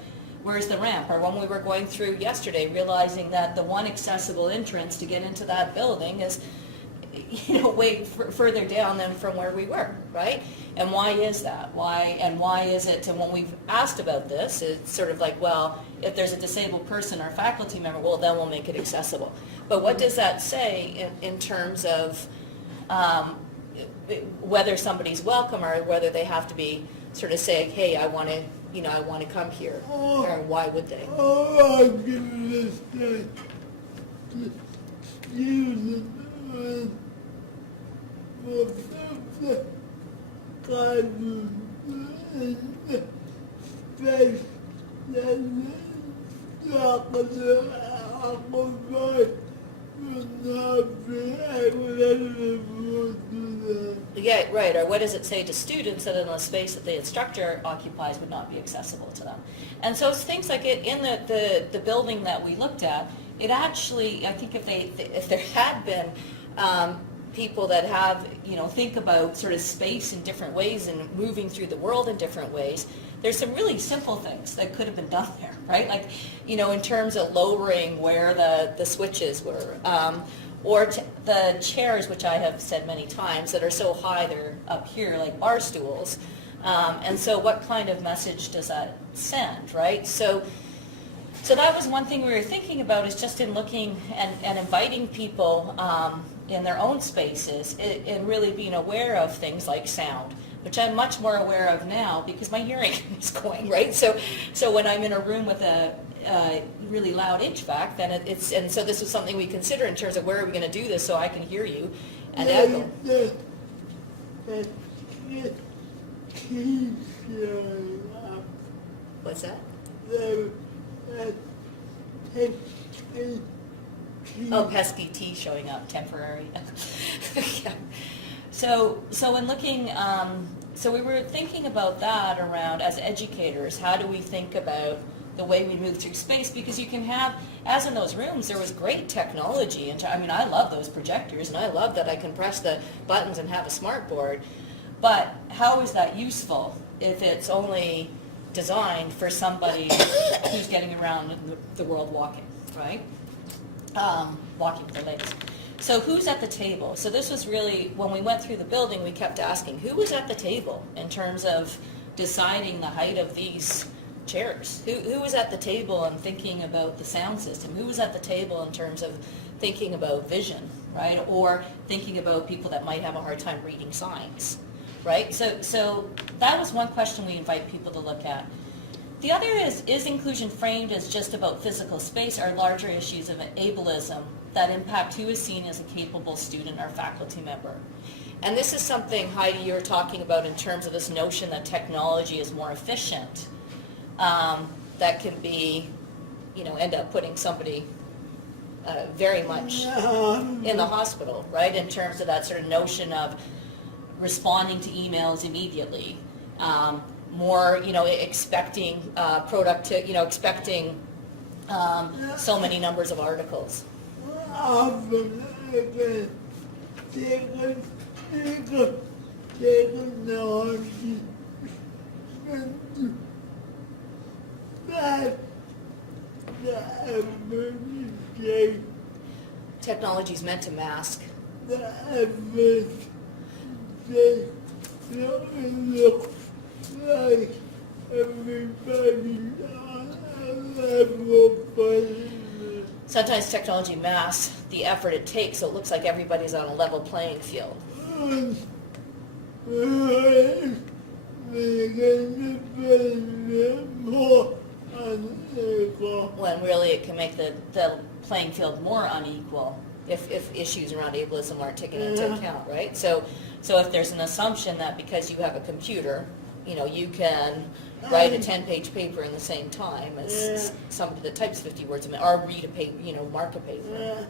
ramp? Or when we were going through yesterday, realizing that the one accessible entrance to get into that building is, way further down than from where we were, right? And why is that? Why is it? And when we've asked about this, it's sort of like, well, if there's a disabled person or faculty member, well, then we'll make it accessible. But what does that say in terms of whether somebody's welcome or whether they have to be sort of saying, hey, I want to come here, or why would they? Oh, I'm going to use it for something kind of space that is not going to not be able to do that. Yeah, right. Or what does it say to students that in the space that the instructor occupies would not be accessible to them? And so it's things like it in the building that we looked at. It actually, I think if there had been people that have think about sort of space in different ways and moving through the world in different ways, there's some really simple things that could have been done there, right? Like, in terms of lowering where the switches were, or the chairs, which I have said many times, that are so high they're up here like bar stools. And so what kind of message does that send, right? So that was one thing we were thinking about, is just in looking and inviting people in their own spaces and really being aware of things like sound, which I'm much more aware of now because my hearing is going, right? So when I'm in a room with a really loud HVAC, then and so this is something we consider in terms of where are we going to do this so I can hear you and echo. What's that? Oh, pesky T showing up, temporary. Yeah. So in looking, so we were thinking about that around, as educators, how do we think about the way we move through space? Because you can have, as in those rooms, there was great technology. And I love those projectors, and I love that I can press the buttons and have a smart board. But how is that useful if it's only designed for somebody who's getting around the world walking, right? Walking with their legs. So who's at the table? So this was really, when we went through the building, we kept asking, who was at the table in terms of deciding the height of these chairs? Who was at the table and thinking about the sound system? Who was at the table in terms of thinking about vision, right? Or thinking about people that might have a hard time reading signs, right? So that was one question we invite people to look at. The other is inclusion framed as just about physical space or larger issues of ableism that impact who is seen as a capable student or faculty member? And this is something, Heidi, you were talking about in terms of this notion that technology is more efficient, that can be, end up putting somebody very much in the hospital, right? In terms of that sort of notion of responding to emails immediately, more, expecting expecting so many numbers of articles. Technology is meant to mask. Like everybody on a level playing. Sometimes technology masks the effort it takes, so it looks like everybody's on a level playing field. When really it can make the playing field more unequal if issues around ableism aren't taken into account, right? So if there's an assumption that because you have a computer, you can write a 10-page paper in the same time as somebody that types 50 words a minute, or read a paper, mark a paper.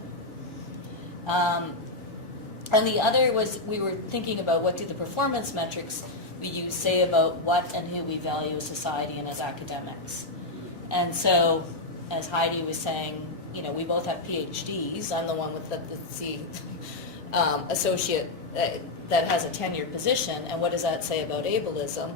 And the other was, we were thinking about what do the performance metrics we use say about what and who we value as society and as academics. And so, as Heidi was saying, we both have PhDs. I'm the one with the associate that has a tenured position. And what does that say about ableism?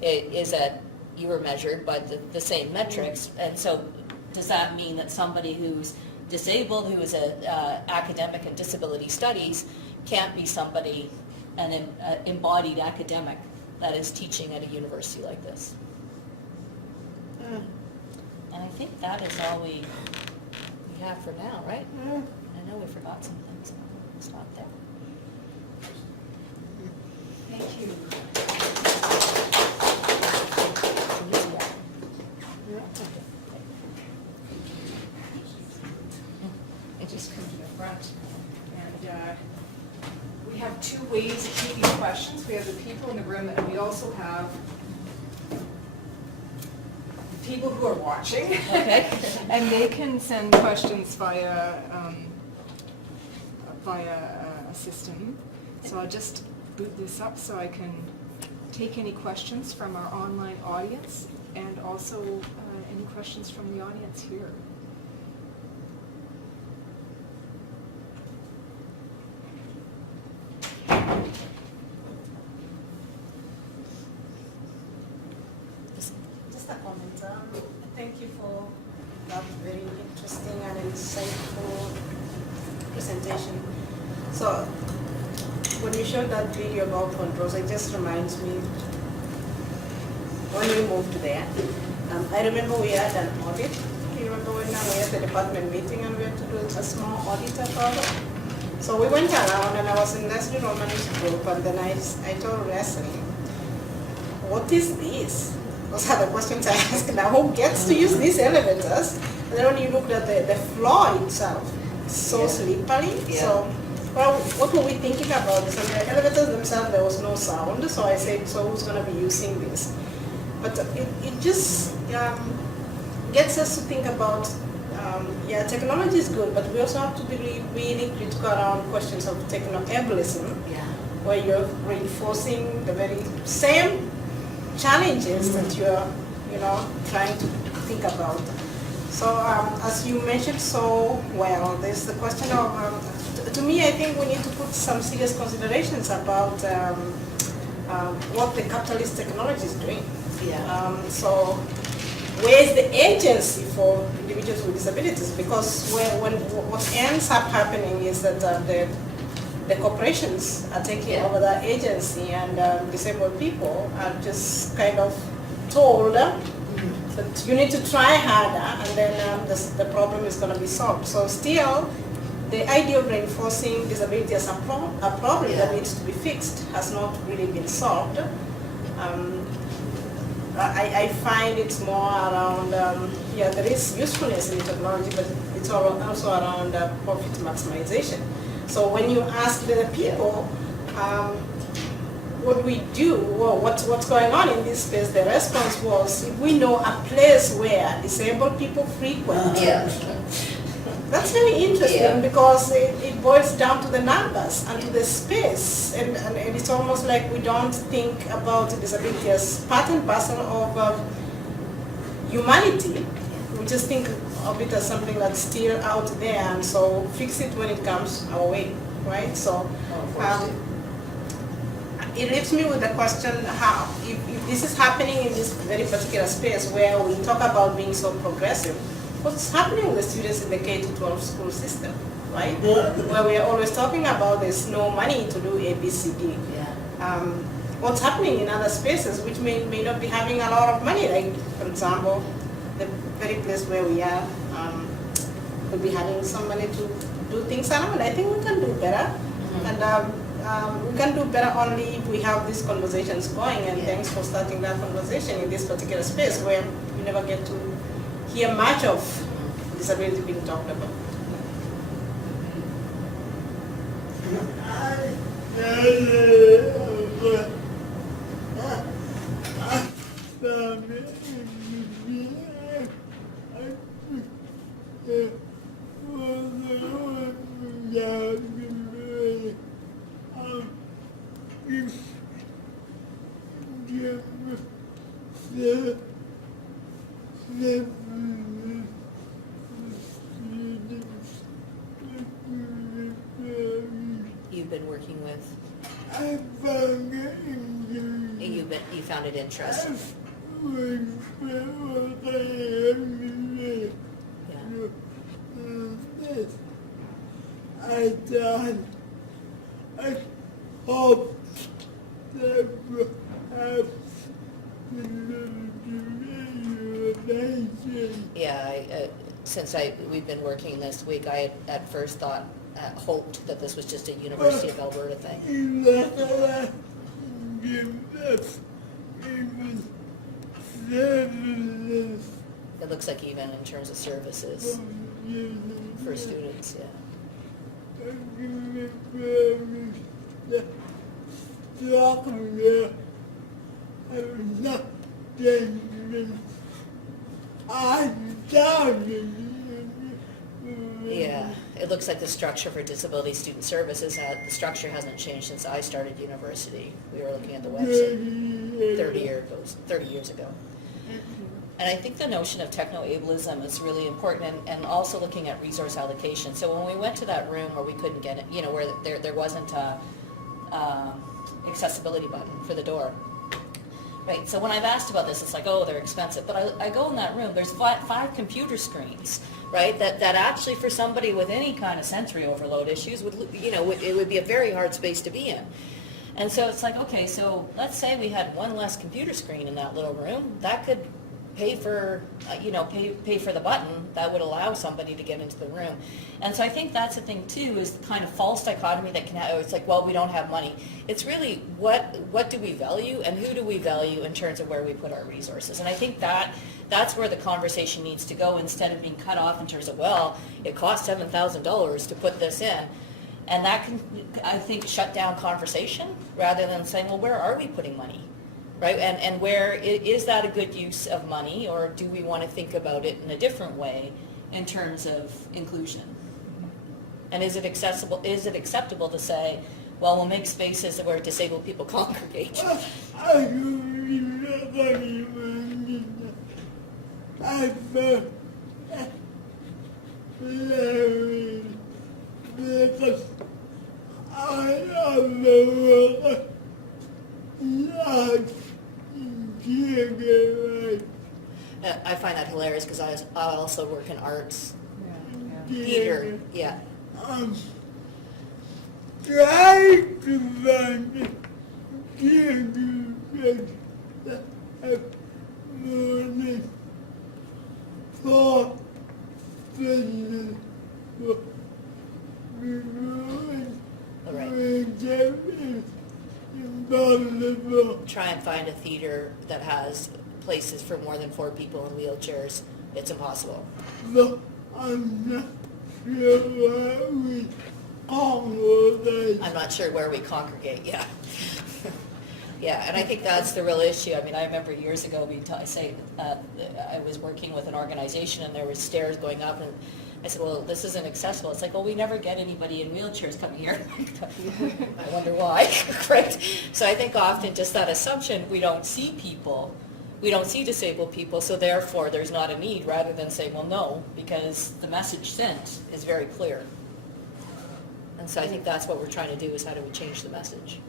It is that you were measured by the same metrics. And so does that mean that somebody who's disabled, who is an academic in disability studies, can't be somebody, an embodied academic that is teaching at a university like this? And I think that is all we have for now, right? I know we forgot some things. We'll stop there. Thank you. It just come to the front. And we have two ways of taking questions. We have the people in the room, and we also have people who are watching. Okay. And they can send questions via a system. So I'll just boot this up so I can take any questions from our online audience and also any questions from the audience here. Just a comment. Thank you for that very interesting and insightful presentation. So, when you showed that video about ponderosa, it just reminds me when we moved there. I remember we had an audit. You remember when we had the department meeting and we had to do a small audit about it? So we went around and I was in Leslie Roman's group and then I told Leslie, what is this? Those are the questions I asked. Now, who gets to use these elevators? And then when you looked at the floor itself, it's so slippery. Yeah. So, well, what were we thinking about this? And the elevators themselves, there was no sound. So I said, so who's going to be using this? But it just gets us to think about, technology is good, but we also have to be really critical around questions of ableism, where you're reinforcing the very same challenges that you're, trying to think about. So as you mentioned so well, there's the question of, to me, I think we need to put some serious considerations about what the capitalist technology is doing. Yeah. So where is the agency for individuals with disabilities? Because when what ends up happening is that the corporations are taking over that agency, and disabled people are just kind of told that you need to try harder, and then the problem is going to be solved. So still, the idea of reinforcing disability as a problem that needs to be fixed has not really been solved. I find it's more around, there is usefulness in technology, but it's also around profit maximization. So when you ask the people, what we do, well, what's going on in this space, the response was, if we know a place where disabled people frequent, that's very interesting because it boils down to the numbers and to the space, and it's almost like we don't think about disability as part and parcel of humanity. We just think of it as something that's still out there, and so fix it when it comes our way, right? So it leaves me with the question, how, if this is happening in this very particular space where we talk about being so progressive, what's happening with the students in the K-12 school system, right? Where we are always talking about there's no money to do ABCD. What's happening in other spaces which may not be having a lot of money, like, for example, the very place where we are could be having some money to do things around. I think we can do better, and we can do better only if we have these conversations going, and thanks for starting that conversation in this particular space where you never get to hear much of disability being talked about. You've been working with? You found it interesting. I hope that perhaps since we've been working this week, I had at first hoped that this was just a University of Alberta thing. It looks like even in terms of services for students, it looks like the structure for disability student services, the structure hasn't changed since I started university. We were looking at the website 30 years ago. And I think the notion of techno-ableism is really important, and also looking at resource allocation. So when we went to that room where we couldn't get it, where there wasn't a accessibility button for the door, right? So when I've asked about this, it's like, oh, they're expensive. But I go in that room, there's five computer screens, right? That actually for somebody with any kind of sensory overload issues it would be a very hard space to be in. And so it's like, okay, so let's say we had one less computer screen in that little room, that could pay for the button that would allow somebody to get into the room. And so I think that's the thing too, is the kind of false dichotomy that can happen. It's like, well, we don't have money. It's really what do we value, and who do we value in terms of where we put our resources. And I think that's where the conversation needs to go, instead of being cut off in terms of, well, it costs $7,000 to put this in. And that can, I think, shut down conversation, rather than saying, well, where are we putting money? Right, and where is that a good use of money, or do we want to think about it in a different way in terms of inclusion? And is it accessible? Is it acceptable to say, well, we'll make spaces where disabled people congregate? I find that hilarious because I also work in arts, Yeah. theater, yeah. Try to find caregivers that have more than 4 visitors for reviewing All right. impossible. Try and find a theater that has places for more than 4 people in wheelchairs. It's impossible. So I'm not sure why we congregate. I'm not sure where we congregate, yeah. Yeah, and I think that's the real issue. I mean, I remember years ago, I was working with an organization and there were stairs going up and I said, well, this isn't accessible. It's like, well, we never get anybody in wheelchairs coming here. I wonder why, right? So I think often just that assumption, we don't see people, we don't see disabled people, so therefore there's not a need, rather than say, well, no, because the message sent is very clear. And so I think that's what we're trying to do, is how do we change the message?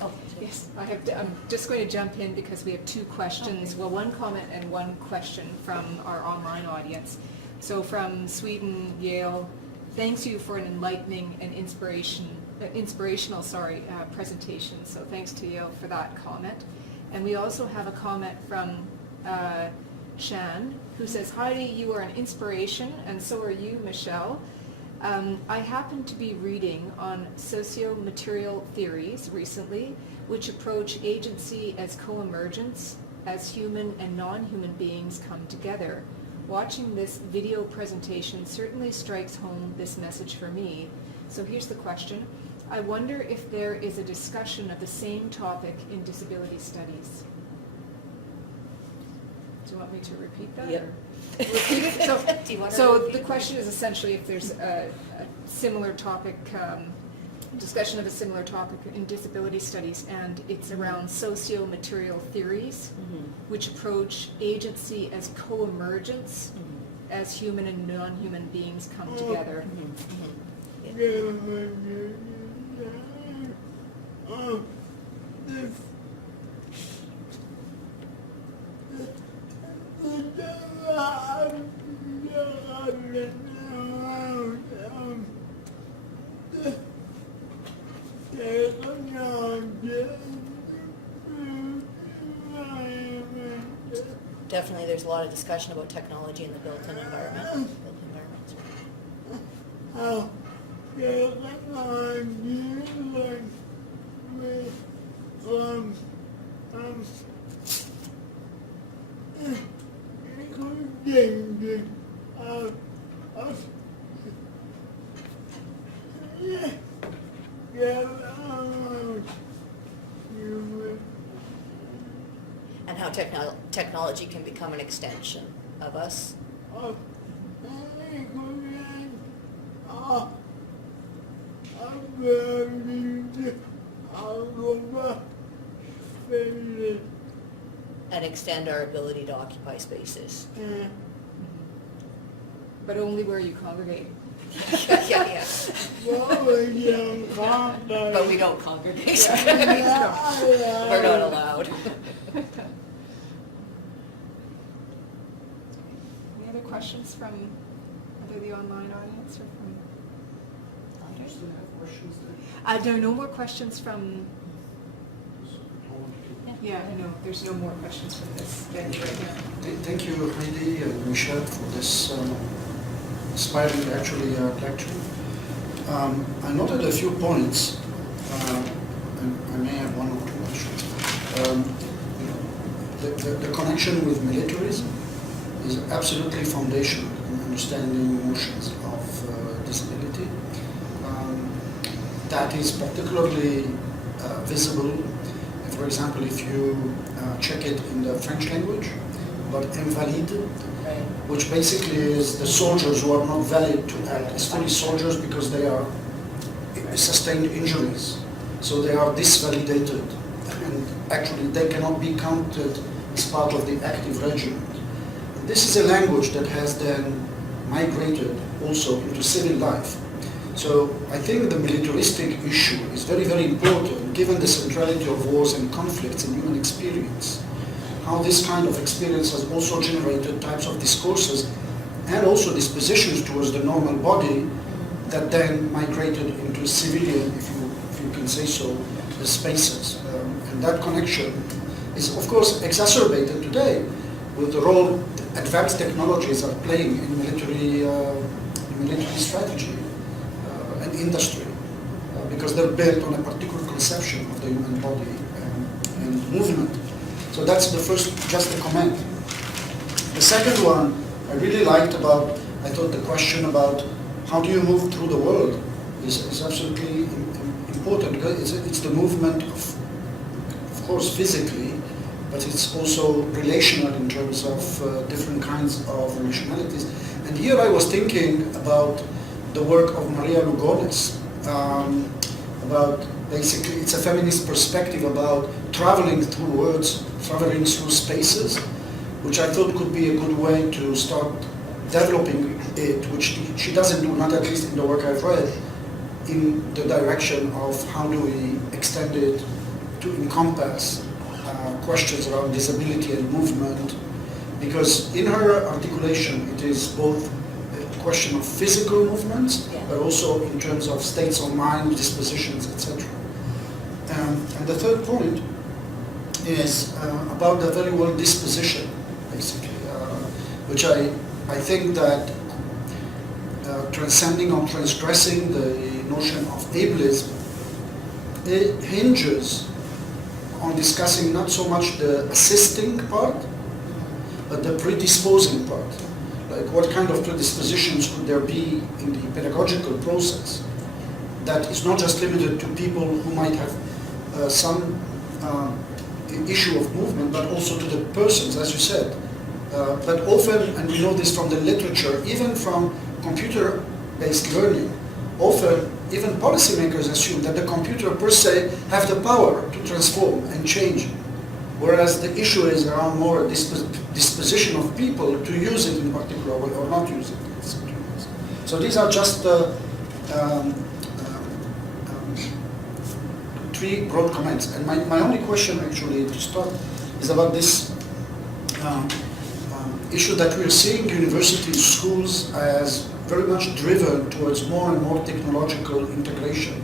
Oh, Yes, I'm just going to jump in because we have 2 questions. Well, 1 comment and 1 question from our online audience. So from Sweden, Yale, thanks you for an enlightening and inspirational presentation. So thanks to Yale for that comment. And we also have a comment from Shan, who says, Heidi, you are an inspiration, and so are you, Michelle. I happen to be reading on socio-material theories recently, which approach agency as co-emergence, as human and non-human beings come together. Watching this video presentation certainly strikes home this message for me. So here's the question. I wonder if there is a discussion of the same topic in disability studies. Do you want me to repeat that? Yep. Or repeat it? Do you want to So repeat the it? question is essentially if there's a similar topic, discussion of a similar topic in disability studies, and it's around socio-material theories, which approach agency as co-emergence, as human and non-human beings come together. Definitely, there's a lot of discussion about technology in the built-in environment. And how technology can become an extension of us. And extend our ability to occupy spaces. But only where you congregate. Yeah. But we don't congregate. We're not allowed. Any other questions from either the online audience or from others? Still have questions there? There are no more questions from, no, there's no more questions from this venue right now. Thank you, Heidi and Michelle, for this inspiring, lecture. I noted a few points, and I may have 1 or 2 questions. The connection with militarism is absolutely foundational in understanding notions of disability. That is particularly visible, for example, if you check it in the French language, but invalide, which basically is the soldiers who are not valid to act. It's fully soldiers because they are sustained injuries, so they are disvalidated, and actually they cannot be counted as part of the active regiment. This is a language that has then migrated also into civil life. So I think the militaristic issue is very, very important given the centrality of wars and conflicts in human experience. how this kind of experience has also generated types of discourses and also dispositions towards the normal body that then migrated into civilian, if you can say so, spaces. And that connection is of course exacerbated today with the role advanced technologies are playing in military strategy and industry, because they're built on a particular conception of the human body and movement. So that's the first, just a comment. The second one I really liked about, I thought the question about how do you move through the world is absolutely important, because it's the movement of course physically, but it's also relational in terms of different kinds of relationalities. And here I was thinking about the work of Maria Lugones, about basically, it's a feminist perspective about traveling through words, traveling through spaces, which I thought could be a good way to start developing it, which she doesn't do, not at least in the work I've read, in the direction of how do we extend it to encompass questions around disability and movement, because in her articulation it is both a question of physical movements, but also in terms of states of mind, dispositions, etc. And the third point is about the very word disposition, basically, which I think that transcending or transgressing the notion of ableism, it hinges on discussing not so much the assisting part, but the predisposing part. Like what kind of predispositions could there be in the pedagogical process that is not just limited to people who might have some issue of movement, but also to the persons, as you said. But often, and we know this from the literature, even from computer-based learning, often even policymakers assume that the computer per se have the power to transform and change, whereas the issue is around more disposition of people to use it in particular way or not use it. So these are just three broad comments. And my only question actually to start is about this issue that we are seeing universities, schools as very much driven towards more and more technological integration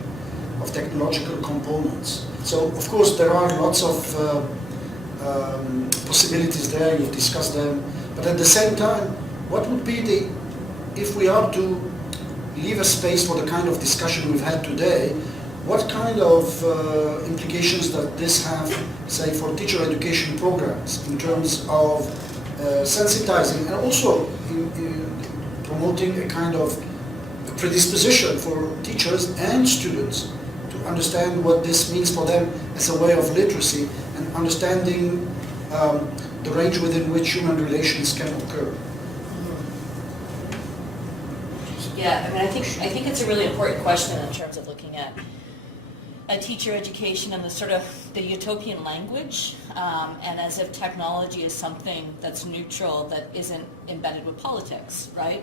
of technological components. So of course there are lots of possibilities there, you've discussed them, but at the same time, what would be the, if we are to leave a space for the kind of discussion we've had today, what kind of implications does this have, say, for teacher education programs in terms of sensitizing and also in promoting a kind of predisposition for teachers and students to understand what this means for them as a way of literacy and understanding the range within which human relations can occur. Yeah, I mean, I think it's a really important question in terms of looking at teacher education and the sort of the utopian language, and as if technology is something that's neutral, that isn't embedded with politics, right?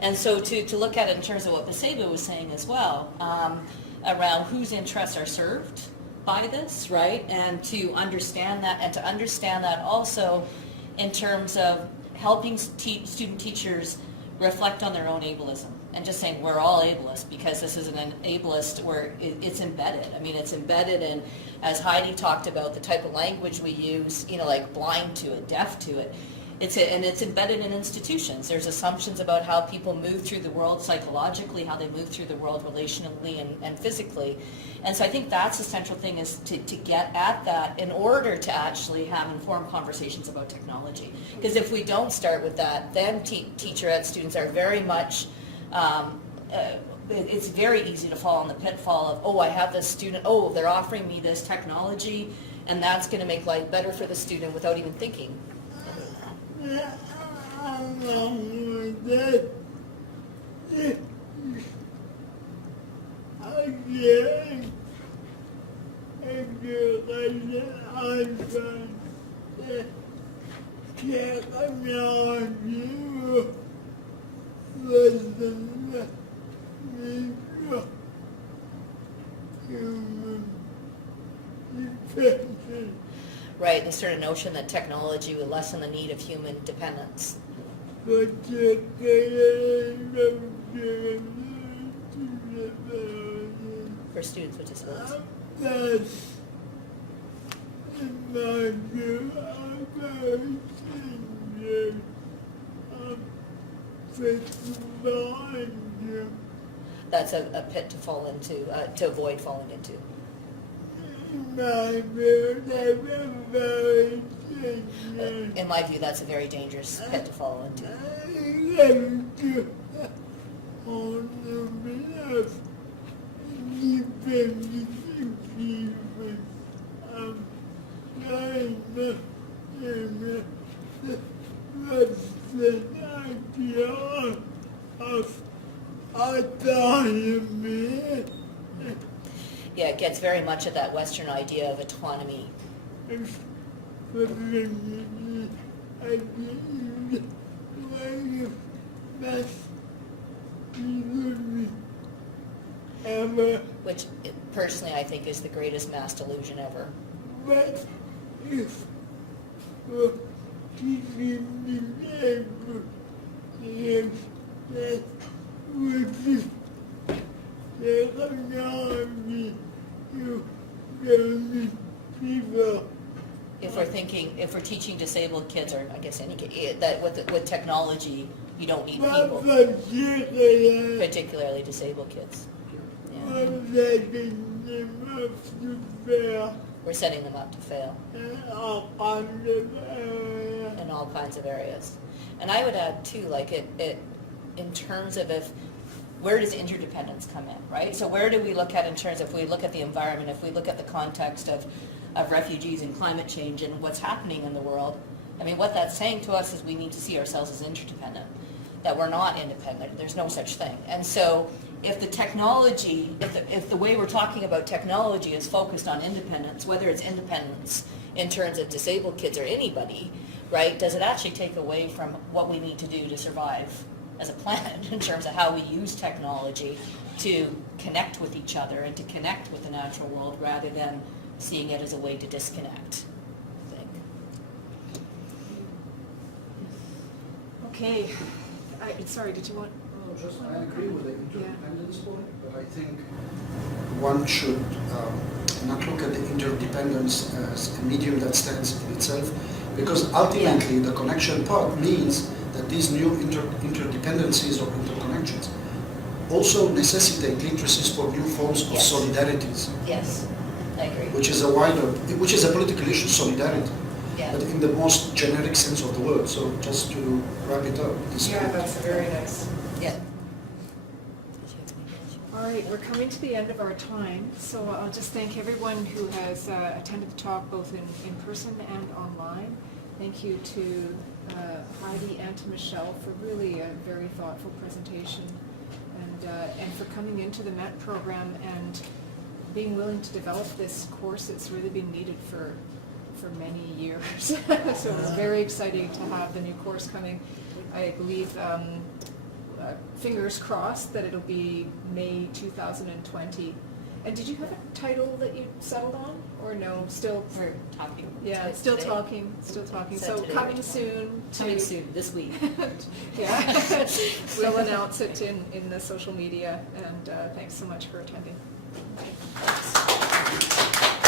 And so to look at it in terms of what Baseba was saying as well, around whose interests are served by this, right? And to understand that, also in terms of helping student teachers reflect on their own ableism, and just saying we're all ableist because this isn't an ableist where it's embedded. I mean, it's embedded in, as Heidi talked about, the type of language we use, like blind to it, deaf to it. And it's embedded in institutions. There's assumptions about how people move through the world psychologically, how they move through the world relationally and physically. And so I think that's the central thing, is to get at that in order to actually have informed conversations about technology. Because if we don't start with that, then teacher ed students are very much, it's very easy to fall in the pitfall of, I have this student, they're offering me this technology, and that's going to make life better for the student without even thinking. Along with that, again, if you like the technology listen to human defenses. right? The sort of notion that technology would lessen the need of human dependence. but For students with disabilities. that's in my view a very senior specialization. That's a pit to fall into, to avoid falling into. In my view, that's a very senior. In my view, that's a very dangerous pit to fall into. On the left, independent achievement of kindness and the idea of autonomy. Yeah, it gets very much at that Western idea of autonomy. Ever, Which personally I think is the greatest mass delusion ever. but if we're teaching disabled kids that with this technology you can people. If we're teaching disabled kids, or I guess any kid, that with technology, you don't need people, particularly disabled kids. Yeah. We're setting them up to fail in all kinds of areas. And I would add too, like it in terms of where does interdependence come in, right? So where do we look at in terms of, if we look at the environment, if we look at the context of refugees and climate change and what's happening in the world, I mean, what that's saying to us is we need to see ourselves as interdependent, that we're not independent. There's no such thing. And so if the technology, if the way we're talking about technology is focused on independence, whether it's independence in terms of disabled kids or anybody, right, does it actually take away from what we need to do to survive as a planet in terms of how we use technology to connect with each other and to connect with the natural world rather than seeing it as a way to disconnect, I think. Okay, sorry, did you want? I agree with the interdependence point, but I think one should not look at the interdependence as a medium that stands in itself, because ultimately the connection part means that these new interdependencies or interconnections also necessitate literacies for new forms of solidarities. Yes, I agree. Which is a political issue, solidarity, Yeah. but in the most generic sense of the word. So just to wrap it up. That's very nice. Yeah. All right, we're coming to the end of our time, so I'll just thank everyone who has attended the talk both in person and online. Thank you to Heidi and to Michelle for really a very thoughtful presentation, and for coming into the MET program and being willing to develop this course. It's really been needed for many years. So it's very exciting to have the new course coming. I believe, fingers crossed, that it'll be May 2020. And did you have a title that you settled on, or no? Still, We're talking. yeah, today. still talking. So today coming we're soon. Coming soon, this week. Yeah, we'll announce it in the social media. And thanks so much for attending. Thanks.